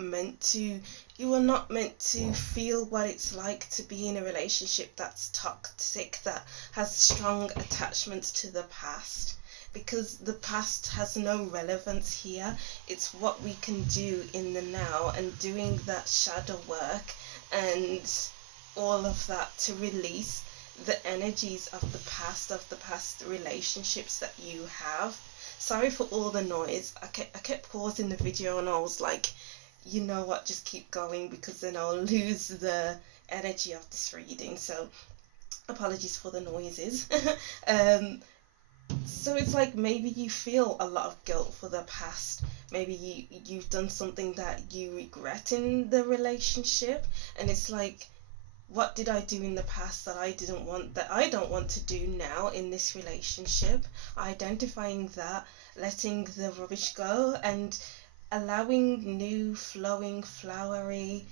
meant to feel what it's like to be in a relationship that's toxic, that has strong attachments to the past, because the past has no relevance here. It's what we can do in the now, and doing that shadow work and all of that to release the energies of the past relationships that you have. Sorry for all the noise. I kept pausing the video, and I was like, you know what, just keep going, because then I'll lose the energy of this reading. So apologies for the noises. So it's like maybe you feel a lot of guilt for the past. Maybe you've done something that you regret in the relationship, and it's like, what did I do in the past that I don't want to do now in this relationship? Identifying that, letting the rubbish go, and allowing new flowing flowery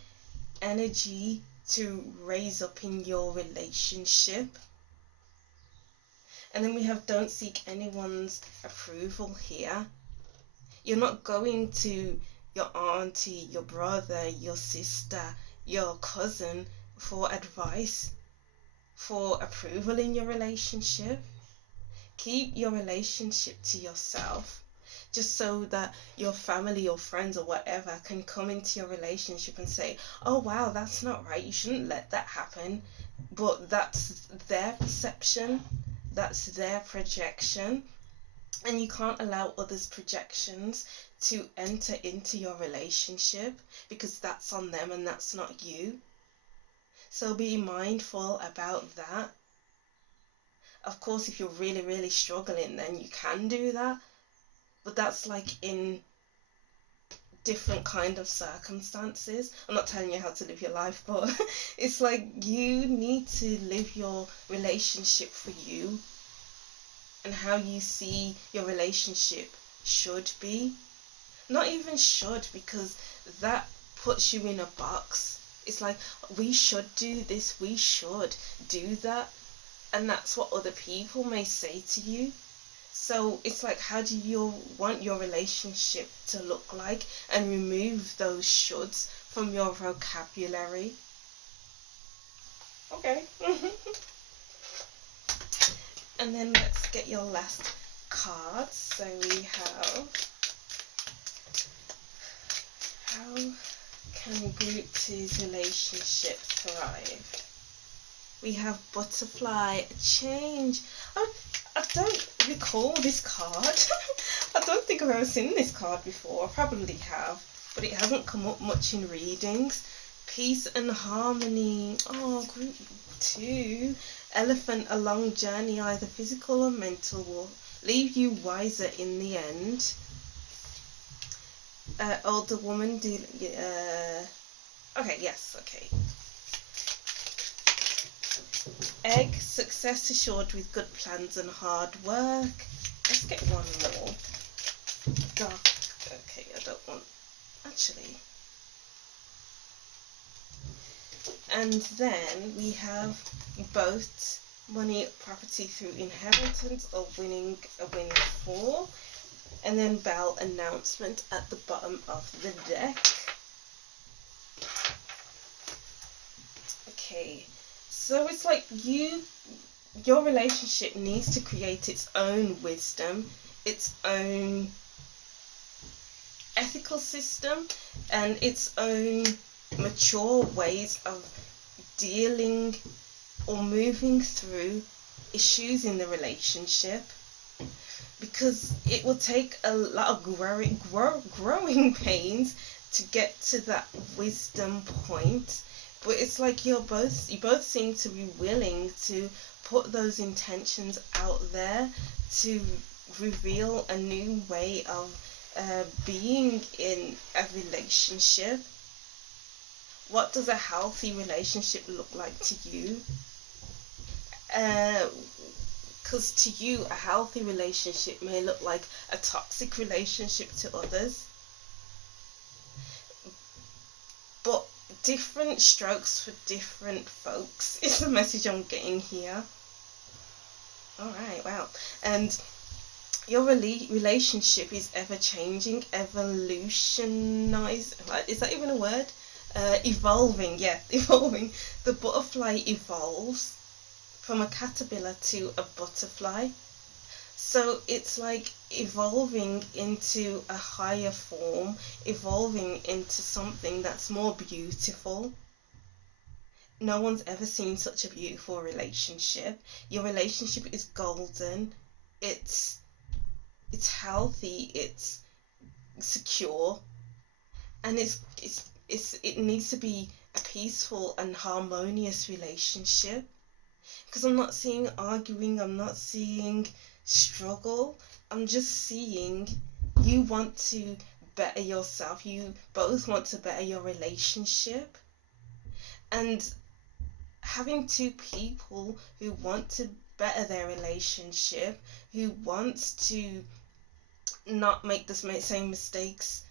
energy to raise up in your relationship. And then we have don't seek anyone's approval here. You're not going to your auntie, your brother, your sister, your cousin for advice, for approval in your relationship. Keep your relationship to yourself, just so that your family or friends or whatever can come into your relationship and say, oh wow, that's not right, you shouldn't let that happen. But that's their perception, that's their projection, and you can't allow others' projections to enter into your relationship, because that's on them and that's not you. So be mindful about that. Of course, if you're really, really struggling, then you can do that. But that's like in different kind of circumstances. I'm not telling you how to live your life, but it's like you need to live your relationship for you, and how you see your relationship should be. Not even should, because that puts you in a box. It's like, we should do this, we should do that, and that's what other people may say to you. So it's like, how do you want your relationship to look like, and remove those shoulds from your vocabulary. Okay. And then let's get your last card. So we have, how can group 2's relationship thrive? We have butterfly, change. I don't recall this card. I don't think I've ever seen this card before. I probably have, but it hasn't come up much in readings. Peace and harmony. Oh, group 2. Elephant, a long journey, either physical or mental, will leave you wiser in the end. older woman okay, yes, okay. Egg, success assured with good plans and hard work. Let's get one more. Dark, okay, I don't want, actually. And then we have both money, property through inheritance or winning fall. And then bell announcement at the bottom of the deck. Okay, so it's like your relationship needs to create its own wisdom, its own ethical system, and its own mature ways of dealing or moving through issues in the relationship, because it will take a lot of growing pains to get to that wisdom point. But it's like you both seem to be willing to put those intentions out there to reveal a new way of being in a relationship. What does a healthy relationship look like to you? Because to you, a healthy relationship may look like a toxic relationship to others. But different strokes for different folks is the message I'm getting here. Alright, wow. And your relationship is ever changing, evolutionized. Is that even a word? Evolving, yeah, evolving. The butterfly evolves from a caterpillar to a butterfly. So it's like evolving into a higher form, evolving into something that's more beautiful. No one's ever seen such a beautiful relationship. Your relationship is golden. It's healthy, it's secure, and it needs to be a peaceful and harmonious relationship. Because I'm not seeing arguing, I'm not seeing struggle, I'm just seeing you want to better yourself, you both want to better your relationship. And having two people who want to better their relationship, who wants to not make the same mistakes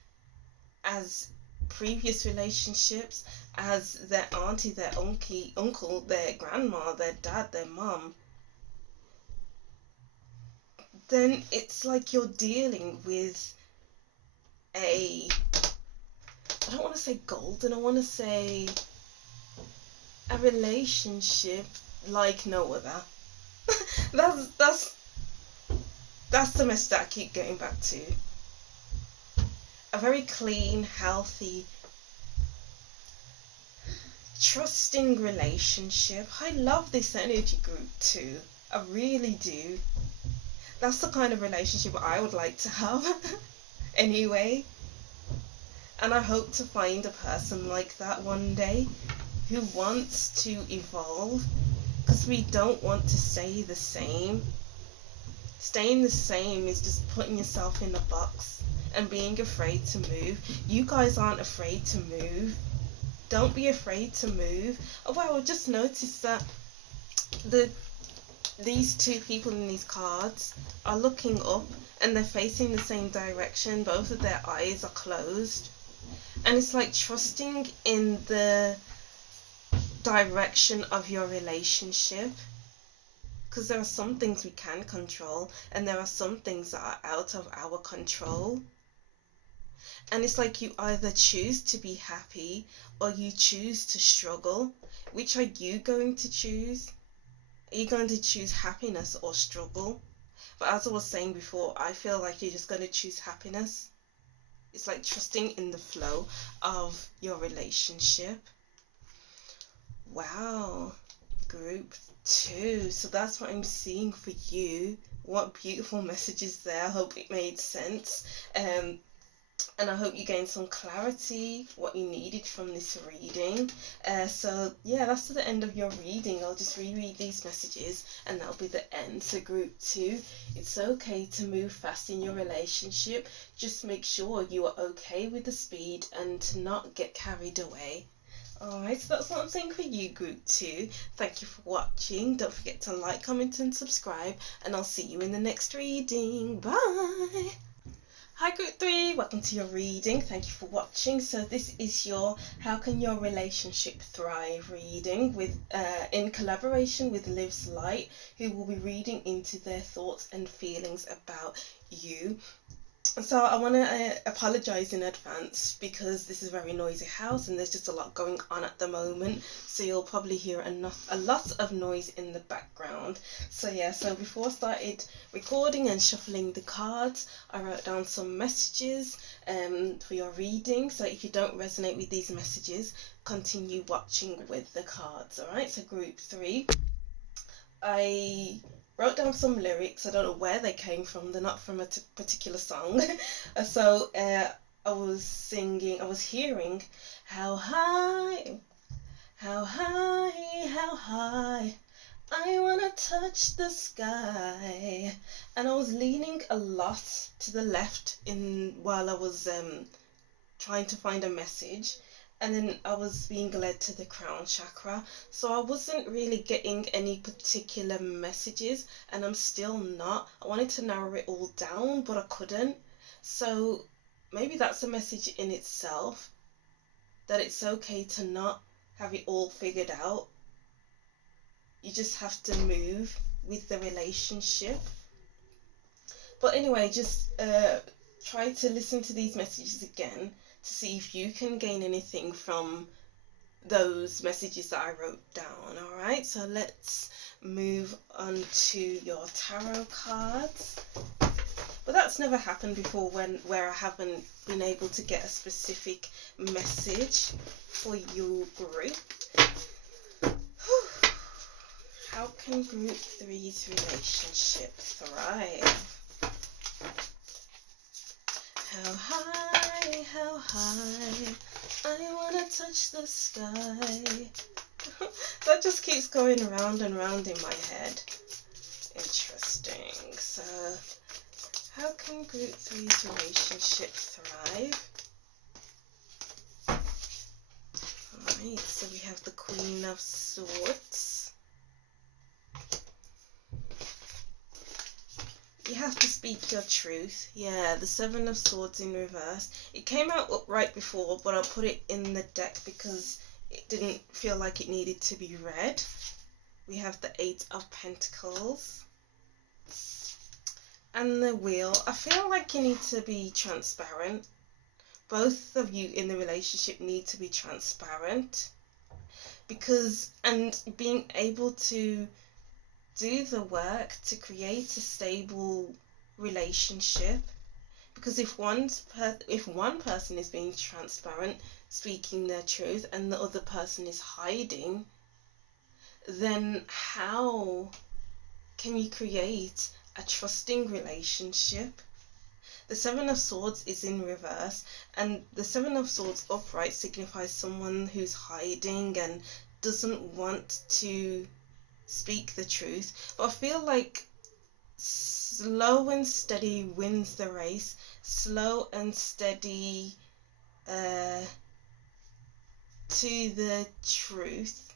as previous relationships, as their auntie, their uncle, their grandma, their dad, their mom, then it's like you're dealing with I don't want to say golden, I want to say a relationship like no other. that's the message that I keep getting back to. A very clean, healthy, trusting relationship. I love this energy group too. I really do. That's the kind of relationship I would like to have anyway. And I hope to find a person like that one day who wants to evolve, because we don't want to stay the same. Staying the same is just putting yourself in a box and being afraid to move. You guys aren't afraid to move. Don't be afraid to move. Oh wow, I just noticed that these two people in these cards are looking up and they're facing the same direction. Both of their eyes are closed. And it's like trusting in the direction of your relationship. Because there are some things we can control and there are some things that are out of our control. And it's like you either choose to be happy or you choose to struggle. Which are you going to choose? Are you going to choose happiness or struggle? But as I was saying before, I feel like you're just going to choose happiness. It's like trusting in the flow of your relationship. Wow. Group 2. So that's what I'm seeing for you. What beautiful messages there. I hope it made sense. and I hope you gained some clarity, what you needed from this reading. So yeah, that's the end of your reading. I'll just reread these messages and that'll be the end. So group 2, it's okay to move fast in your relationship. Just make sure you are okay with the speed and to not get carried away. Alright, so that's what I'm saying for you, group 2. Thank you for watching. Don't forget to like, comment and subscribe, and I'll see you in the next reading. Bye! Hi group 3, welcome to your reading. Thank you for watching. So this is your How Can Your Relationship Thrive reading with in collaboration with Liv's Light, who will be reading into their thoughts and feelings about you. So I want to apologise in advance because this is a very noisy house and there's just a lot going on at the moment, so you'll probably hear a lot of noise in the background. So yeah, so before I started recording and shuffling the cards, I wrote down some messages for your reading. So if you don't resonate with these messages, continue watching with the cards. Alright, so group 3, I wrote down some lyrics. I don't know where they came from. They're not from a particular song. So I was hearing how high, how high, how high, I wanna touch the sky. And I was leaning a lot to the left while I was trying to find a message, and then I was being led to the crown chakra, so I wasn't really getting any particular messages, and I'm still not. I wanted to narrow it all down, but I couldn't. So maybe that's a message in itself, that it's okay to not have it all figured out. You just have to move with the relationship. But anyway, just try to listen to these messages again to see if you can gain anything from those messages that I wrote down. Alright, so let's move on to your tarot cards. But that's never happened before, where I haven't been able to get a specific message for your group. How can group 3's relationship thrive? How high, I wanna touch the sky. That just keeps going round and round in my head. Interesting. So, how can group 3's relationship thrive? Alright, so we have the Queen of Swords. You have to speak your truth. Yeah, the 7 of Swords in reverse. It came out right before, but I put it in the deck because it didn't feel like it needed to be read. We have the 8 of Pentacles. And the Wheel. I feel like you need to be transparent. Both of you in the relationship need to be transparent. And being able to do the work to create a stable relationship, because if one person is being transparent, speaking their truth, and the other person is hiding, then how can you create a trusting relationship? The 7 of Swords is in reverse, and the 7 of Swords upright signifies someone who's hiding and doesn't want to speak the truth. But I feel like slow and steady wins the race. Slow and steady to the truth,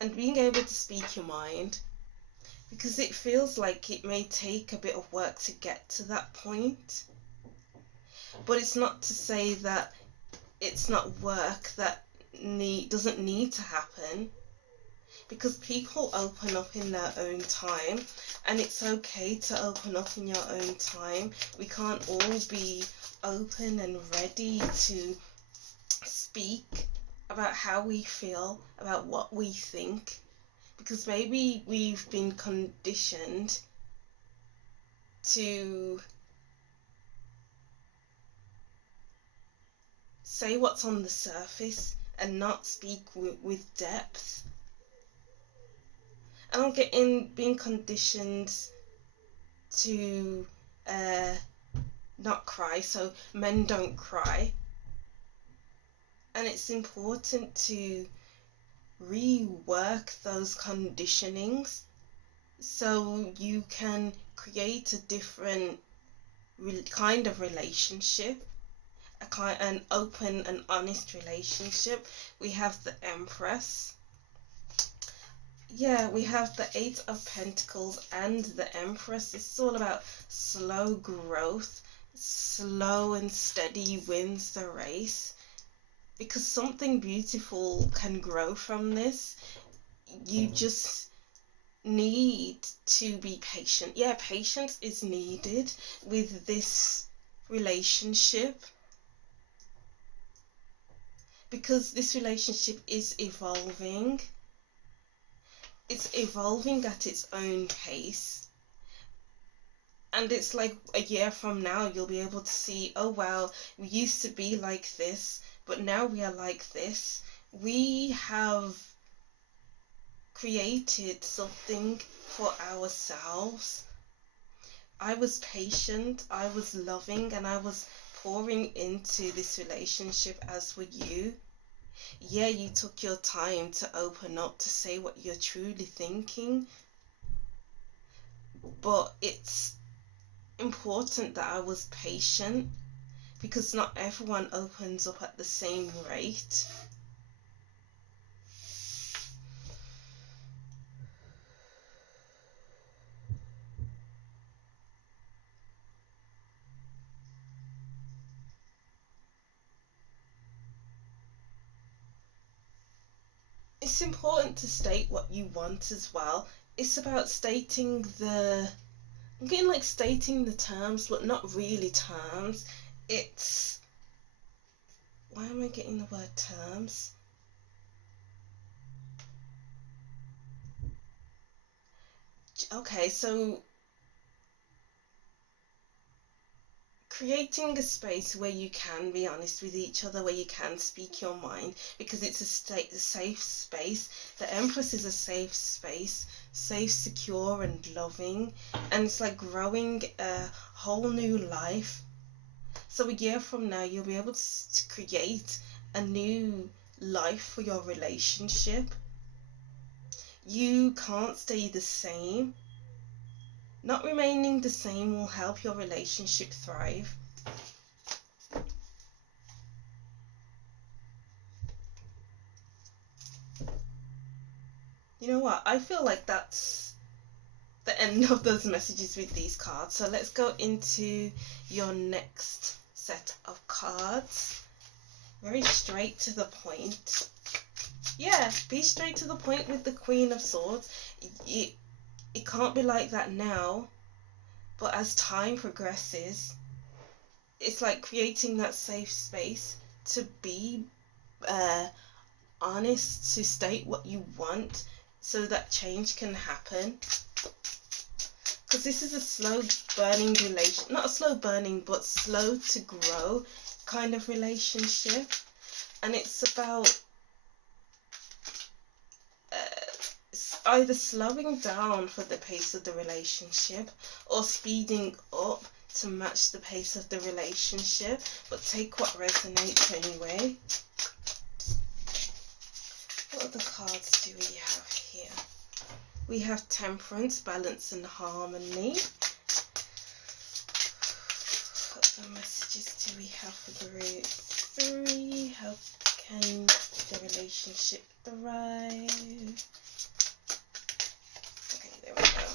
and being able to speak your mind, because it feels like it may take a bit of work to get to that point. But it's not to say that it's not work that doesn't need to happen, because people open up in their own time, and it's okay to open up in your own time. We can't all be open and ready to speak about how we feel, about what we think, because maybe we've been conditioned to say what's on the surface and not speak with depth. And I'm getting being conditioned to not cry, so men don't cry. And it's important to rework those conditionings so you can create a different kind of relationship, an open and honest relationship. We have the Empress. Yeah, we have the Eight of Pentacles and the Empress. It's all about slow growth. Slow and steady wins the race, because something beautiful can grow from this. You just need to be patient. Yeah, patience is needed with this relationship, because this relationship is evolving. It's evolving at its own pace. And it's like a year from now, you'll be able to see, oh wow, we used to be like this, but now we are like this. We have created something for ourselves. I was patient, I was loving, and I was pouring into this relationship, as would you. Yeah, you took your time to open up, to say what you're truly thinking, but it's important that I was patient, because not everyone opens up at the same rate. It's important to state what you want as well. It's about stating I'm getting like stating the terms, but not really terms. It's, why am I getting the word terms? Okay, so creating a space where you can be honest with each other, where you can speak your mind, because it's a safe space. The Empress is a safe space, safe, secure and loving, and it's like growing a whole new life. So a year from now, you'll be able to create a new life for your relationship. You can't stay the same. Not remaining the same will help your relationship thrive. You know what? I feel like that's the end of those messages with these cards. So let's go into your next set of cards. Very straight to the point. Yeah, be straight to the point with the Queen of Swords. It can't be like that now, but as time progresses, it's like creating that safe space to be honest, to state what you want, so that change can happen. Because this is a slow burning not a slow burning, but slow to grow kind of relationship. And it's about either slowing down for the pace of the relationship, or speeding up to match the pace of the relationship, but take what resonates anyway. What other cards do we have here? We have Temperance, Balance and Harmony. What other messages do we have for group 3? How can the relationship thrive? Okay, there we go.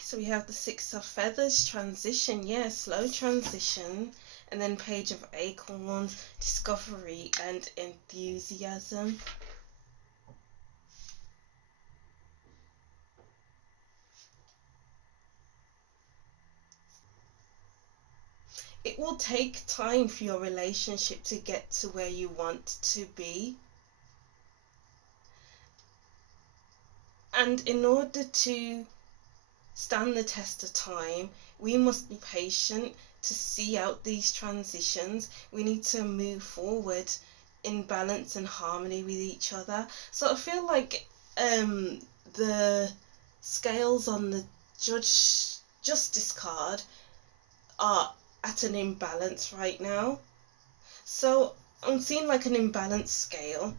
So we have the Six of Feathers, transition, yeah, slow transition. And then Page of Acorns, discovery and enthusiasm. It will take time for your relationship to get to where you want to be. And in order to stand the test of time, we must be patient to see out these transitions. We need to move forward in balance and harmony with each other. So I feel like the scales on the Justice card are at an imbalance right now. So I'm seeing like an imbalanced scale,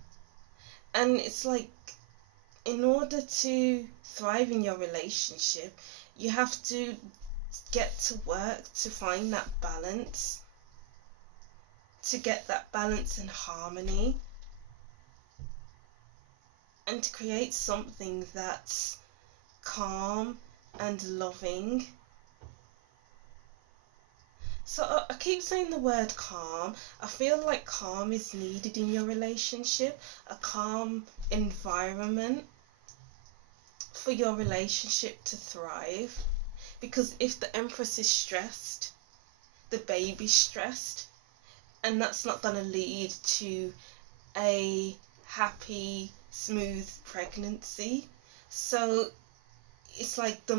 and it's like, in order to thrive in your relationship, you have to get to work to find that balance, to get that balance and harmony, and to create something that's calm and loving. So I keep saying the word calm. I feel like calm is needed in your relationship, a calm environment for your relationship to thrive. Because if the Empress is stressed, the baby's stressed, and that's not going to lead to a happy, smooth pregnancy. So it's like the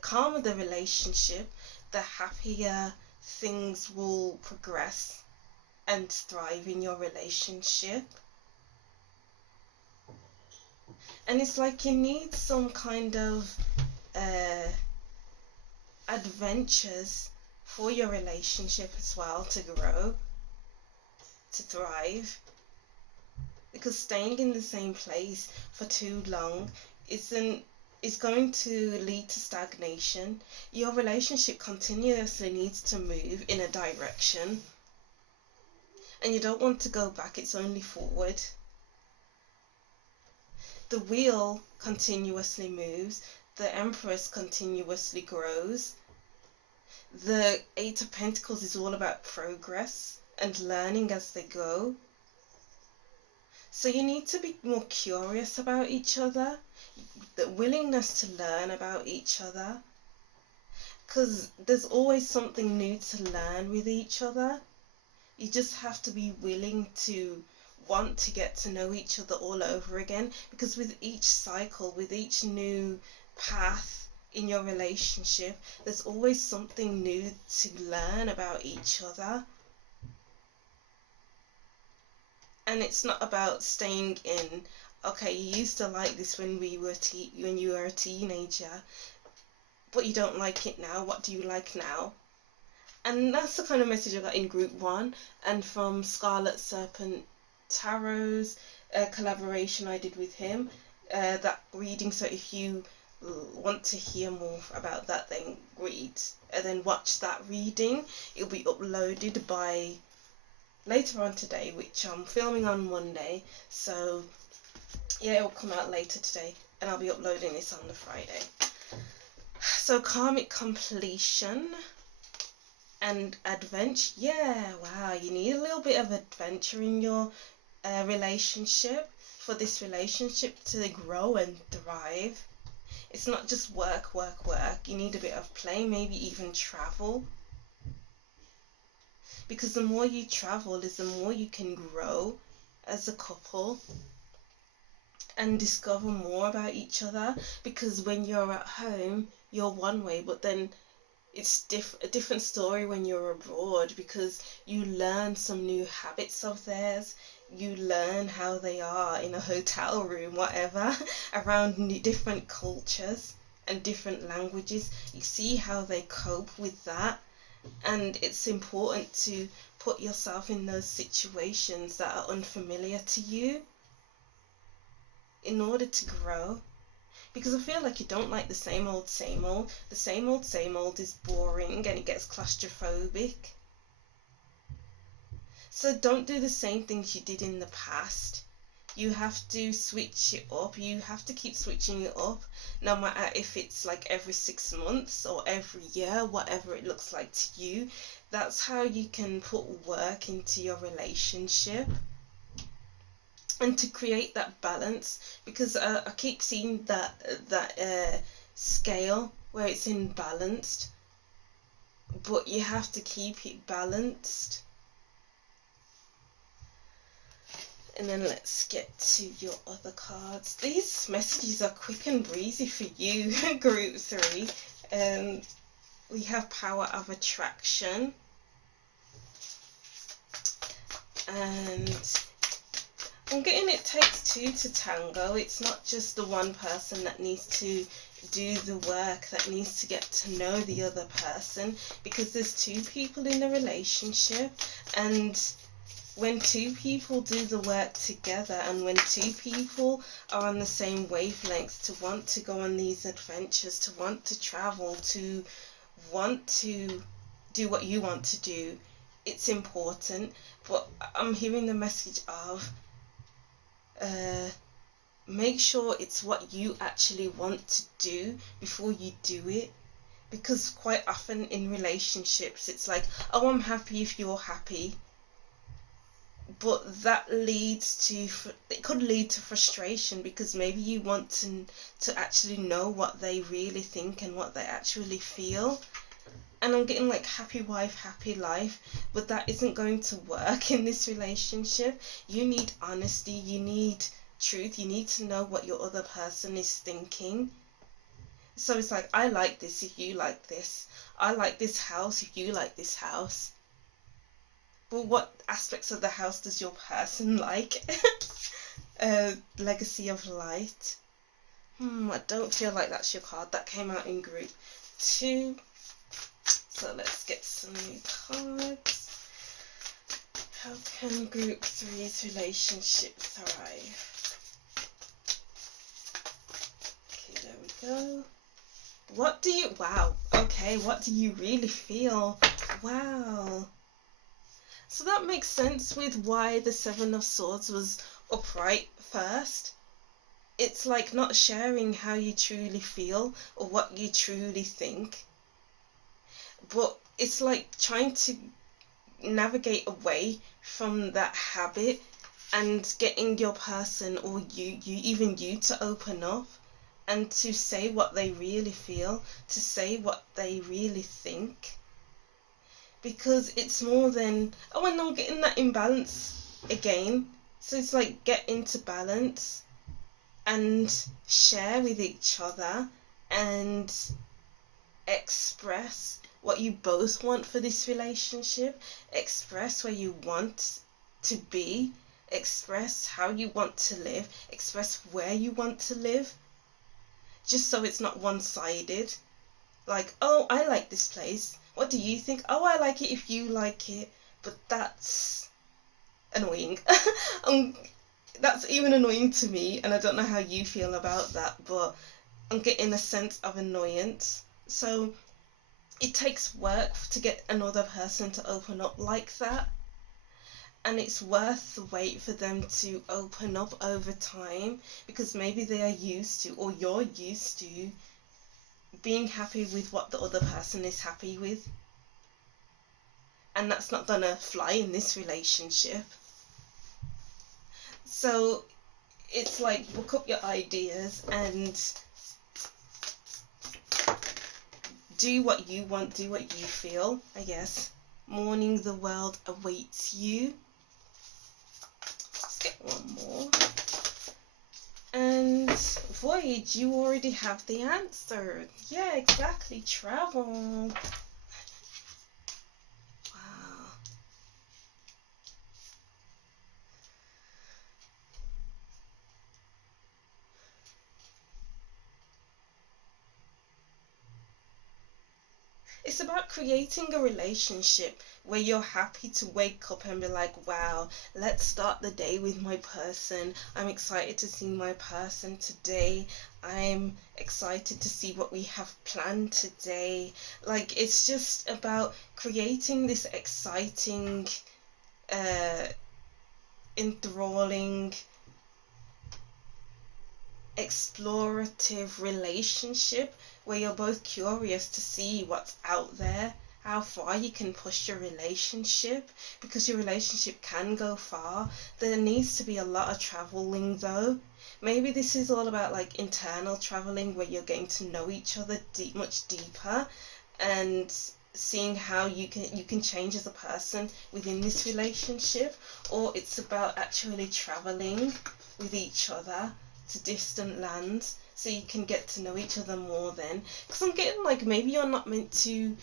calmer the relationship, the happier things will progress and thrive in your relationship. And it's like you need some kind of adventures for your relationship as well to grow, to thrive. Because staying in the same place for too long is going to lead to stagnation. Your relationship continuously needs to move in a direction, and you don't want to go back, it's only forward. The wheel continuously moves, the Empress continuously grows. The Eight of Pentacles is all about progress and learning as they go. So you need to be more curious about each other, the willingness to learn about each other, because there's always something new to learn with each other. You just have to be willing to want to get to know each other all over again, because with each cycle, with each new path in your relationship, there's always something new to learn about each other. And it's not about staying in, okay, you used to like this when you were a teenager, but you don't like it now. What do you like now? And that's the kind of message I got in group 1, and from Scarlet Serpent Tarot's collaboration I did with him, that reading. So if you want to hear more about that, then read and then watch that reading. It'll be uploaded by later on today, which I'm filming on Monday, so yeah, it will come out later today, and I'll be uploading this on the Friday. So karmic completion and adventure. Yeah, wow, you need a little bit of adventure in your relationship for this relationship to grow and thrive. It's not just work, work, work. You need a bit of play, maybe even travel. Because the more you travel is the more you can grow as a couple and discover more about each other. Because when you're at home, you're one way, but then it's a different story when you're abroad, because you learn some new habits of theirs. You learn how they are in a hotel room, whatever, around different cultures and different languages. You see how they cope with that. And it's important to put yourself in those situations that are unfamiliar to you in order to grow. Because I feel like you don't like the same old, same old. The same old is boring and it gets claustrophobic. So don't do the same things you did in the past. You have to switch it up. You have to keep switching it up, no matter if it's like every 6 months or every year, whatever it looks like to you. That's how you can put work into your relationship and to create that balance. Because I keep seeing that scale where it's imbalanced, but you have to keep it balanced. And then let's get to your other cards. These messages are quick and breezy for you, group 3. We have power of attraction. And I'm getting it takes 2 to tango. It's not just the one person that needs to do the work that needs to get to know the other person, because there's two people in a relationship, and when two people do the work together, and when two people are on the same wavelength to want to go on these adventures, to want to travel, to want to do what you want to do, it's important. But I'm hearing the message of make sure it's what you actually want to do before you do it. Because quite often in relationships, it's like, oh, I'm happy if you're happy. But that it could lead to frustration, because maybe you want to actually know what they really think and what they actually feel. And I'm getting like happy wife, happy life, but that isn't going to work in this relationship. You need honesty, you need truth, you need to know what your other person is thinking. So it's like, I like this if you like this. I like this house if you like this house. But what aspects of the house does your person like? Legacy of Light. I don't feel like that's your card. That came out in group 2. So let's get some new cards. How can group 3's relationship thrive? Okay, there we go. What do you... Wow. Okay, what do you really feel? Wow. So that makes sense with why the 7 of Swords was upright first. It's like not sharing how you truly feel or what you truly think. But it's like trying to navigate away from that habit and getting your person, or even you, to open up and to say what they really feel, to say what they really think. Because it's more than, oh, and I'm getting that imbalance again. So it's like, get into balance and share with each other and express what you both want for this relationship. Express where you want to be. Express how you want to live. Express where you want to live. Just so it's not one-sided. Like, oh, I like this place. What do you think? Oh, I like it if you like it. But that's annoying. That's even annoying to me, and I don't know how you feel about that, but I'm getting a sense of annoyance. So it takes work to get another person to open up like that, and it's worth the wait for them to open up over time, because maybe they are used to, or you're used to, being happy with what the other person is happy with, and that's not gonna fly in this relationship. So it's like, book up your ideas and do what you want, do what you feel, I guess. Morning, the world awaits you. Let's get one more. And Voyage, you already have the answer. Yeah, exactly. Travel. Wow. It's about creating a relationship where you're happy to wake up and be like, wow, let's start the day with my person. I'm excited to see my person today. I'm excited to see what we have planned today. Like, it's just about creating this exciting, enthralling, explorative relationship where you're both curious to see what's out there, how far you can push your relationship, because your relationship can go far. There needs to be a lot of traveling though. Maybe this is all about like internal traveling, where you're getting to know each other much deeper and seeing how you can change as a person within this relationship. Or it's about actually traveling with each other to distant lands, so you can get to know each other more then. Because I'm getting like, maybe you're not meant to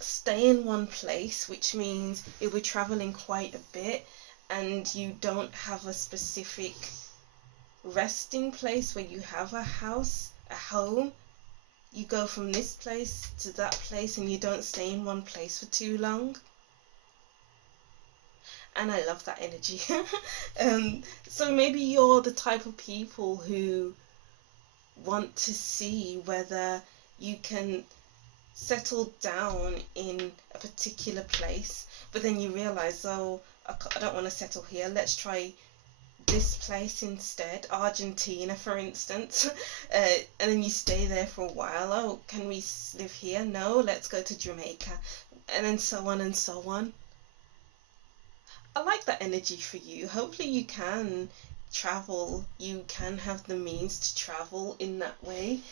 stay in one place, which means you'll be traveling quite a bit and you don't have a specific resting place where you have a house, a home. You go from this place to that place and you don't stay in one place for too long. And I love that energy. So maybe you're the type of people who want to see whether you can settle down in a particular place, but then you realize, oh, I don't want to settle here, let's try this place instead, Argentina for instance. And then you stay there for a while. Oh, can we live here? No, let's go to Jamaica. And then so on and so on. I like that energy for you. Hopefully you can travel, you can have the means to travel in that way.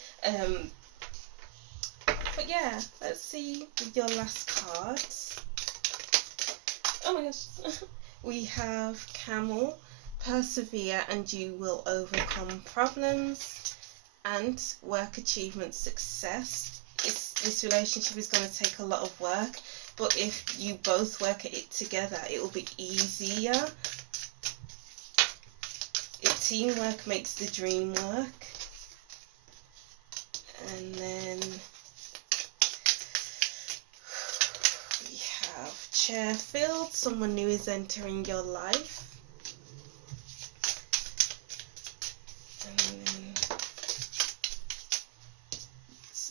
But yeah, let's see with your last cards. Oh my gosh. We have Camel. Persevere and you will overcome problems. And work achievement success. This relationship is going to take a lot of work, but if you both work at it together, it will be easier. If teamwork makes the dream work. And then we have chair filled. Someone new is entering your life.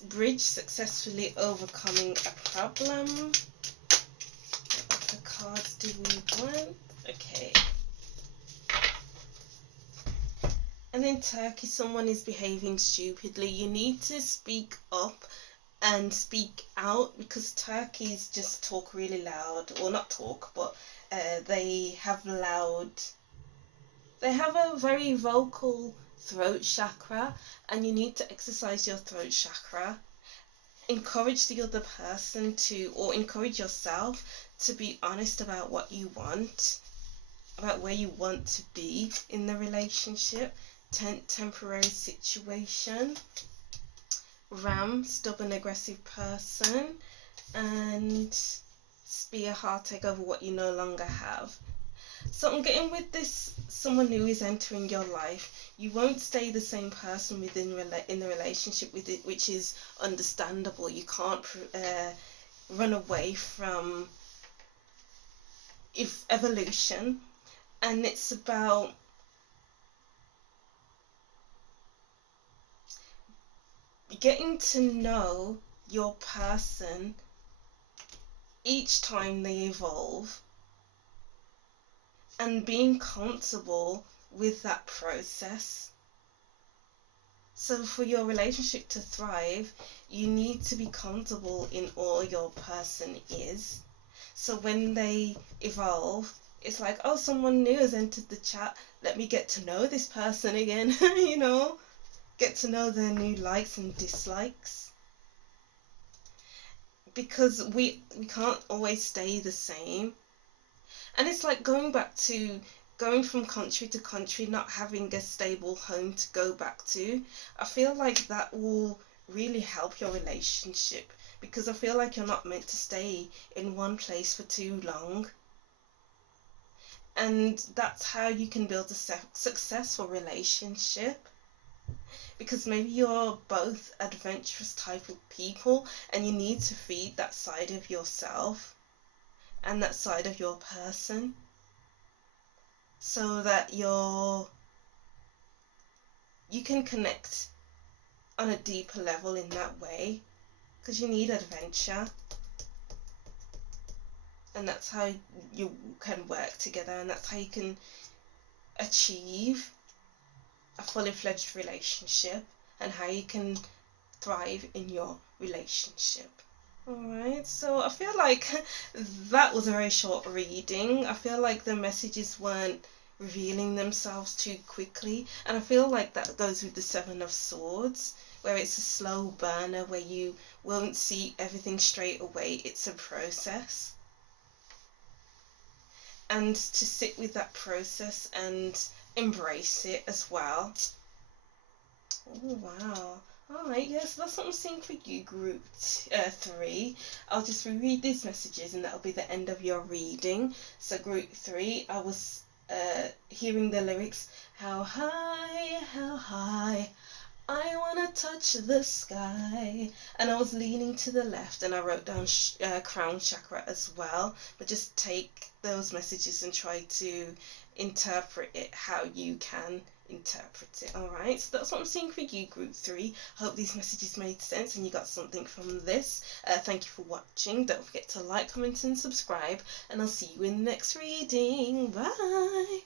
Bridge, successfully overcoming a problem. What other cards do we want? Okay. And in Turkey, someone is behaving stupidly. You need to speak up and speak out, because Turkeys just talk really loud. Well, not talk, but they have a very vocal throat chakra, and you need to exercise your throat chakra. Encourage the other person to, or encourage yourself to be honest about what you want, about where you want to be in the relationship. Temporary situation. Ram, stubborn, aggressive person. And Spear, heartache over what you no longer have. So I'm getting with this, someone who is entering your life, you won't stay the same person in the relationship with it, which is understandable. You can't run away from evolution, and it's about getting to know your person each time they evolve, and being comfortable with that process. So for your relationship to thrive, you need to be comfortable in all your person is. So when they evolve, it's like, oh, someone new has entered the chat, let me get to know this person again. You know, get to know their new likes and dislikes. Because we can't always stay the same. And it's like going from country to country, not having a stable home to go back to. I feel like that will really help your relationship, because I feel like you're not meant to stay in one place for too long. And that's how you can build a successful relationship. Because maybe you're both adventurous type of people, and you need to feed that side of yourself and that side of your person, so that you can connect on a deeper level in that way, because you need adventure, and that's how you can work together, and that's how you can achieve a fully fledged relationship, and how you can thrive in your relationship. Alright, so I feel like that was a very short reading. I feel like the messages weren't revealing themselves too quickly, and I feel like that goes with the Seven of Swords, where it's a slow burner, where you won't see everything straight away. It's a process, and to sit with that process and embrace it as well. Oh wow. Alright, yes, that's what I'm seeing for you, group 3. I'll just reread these messages and that'll be the end of your reading. So group 3, I was hearing the lyrics, how high I wanna touch the sky. And I was leaning to the left, and I wrote down crown chakra as well. But just take those messages and try to interpret it how you can interpret it. Alright, so that's what I'm seeing for you, group 3. I hope these messages made sense and you got something from this. Thank you for watching. Don't forget to like, comment and subscribe, and I'll see you in the next reading. Bye.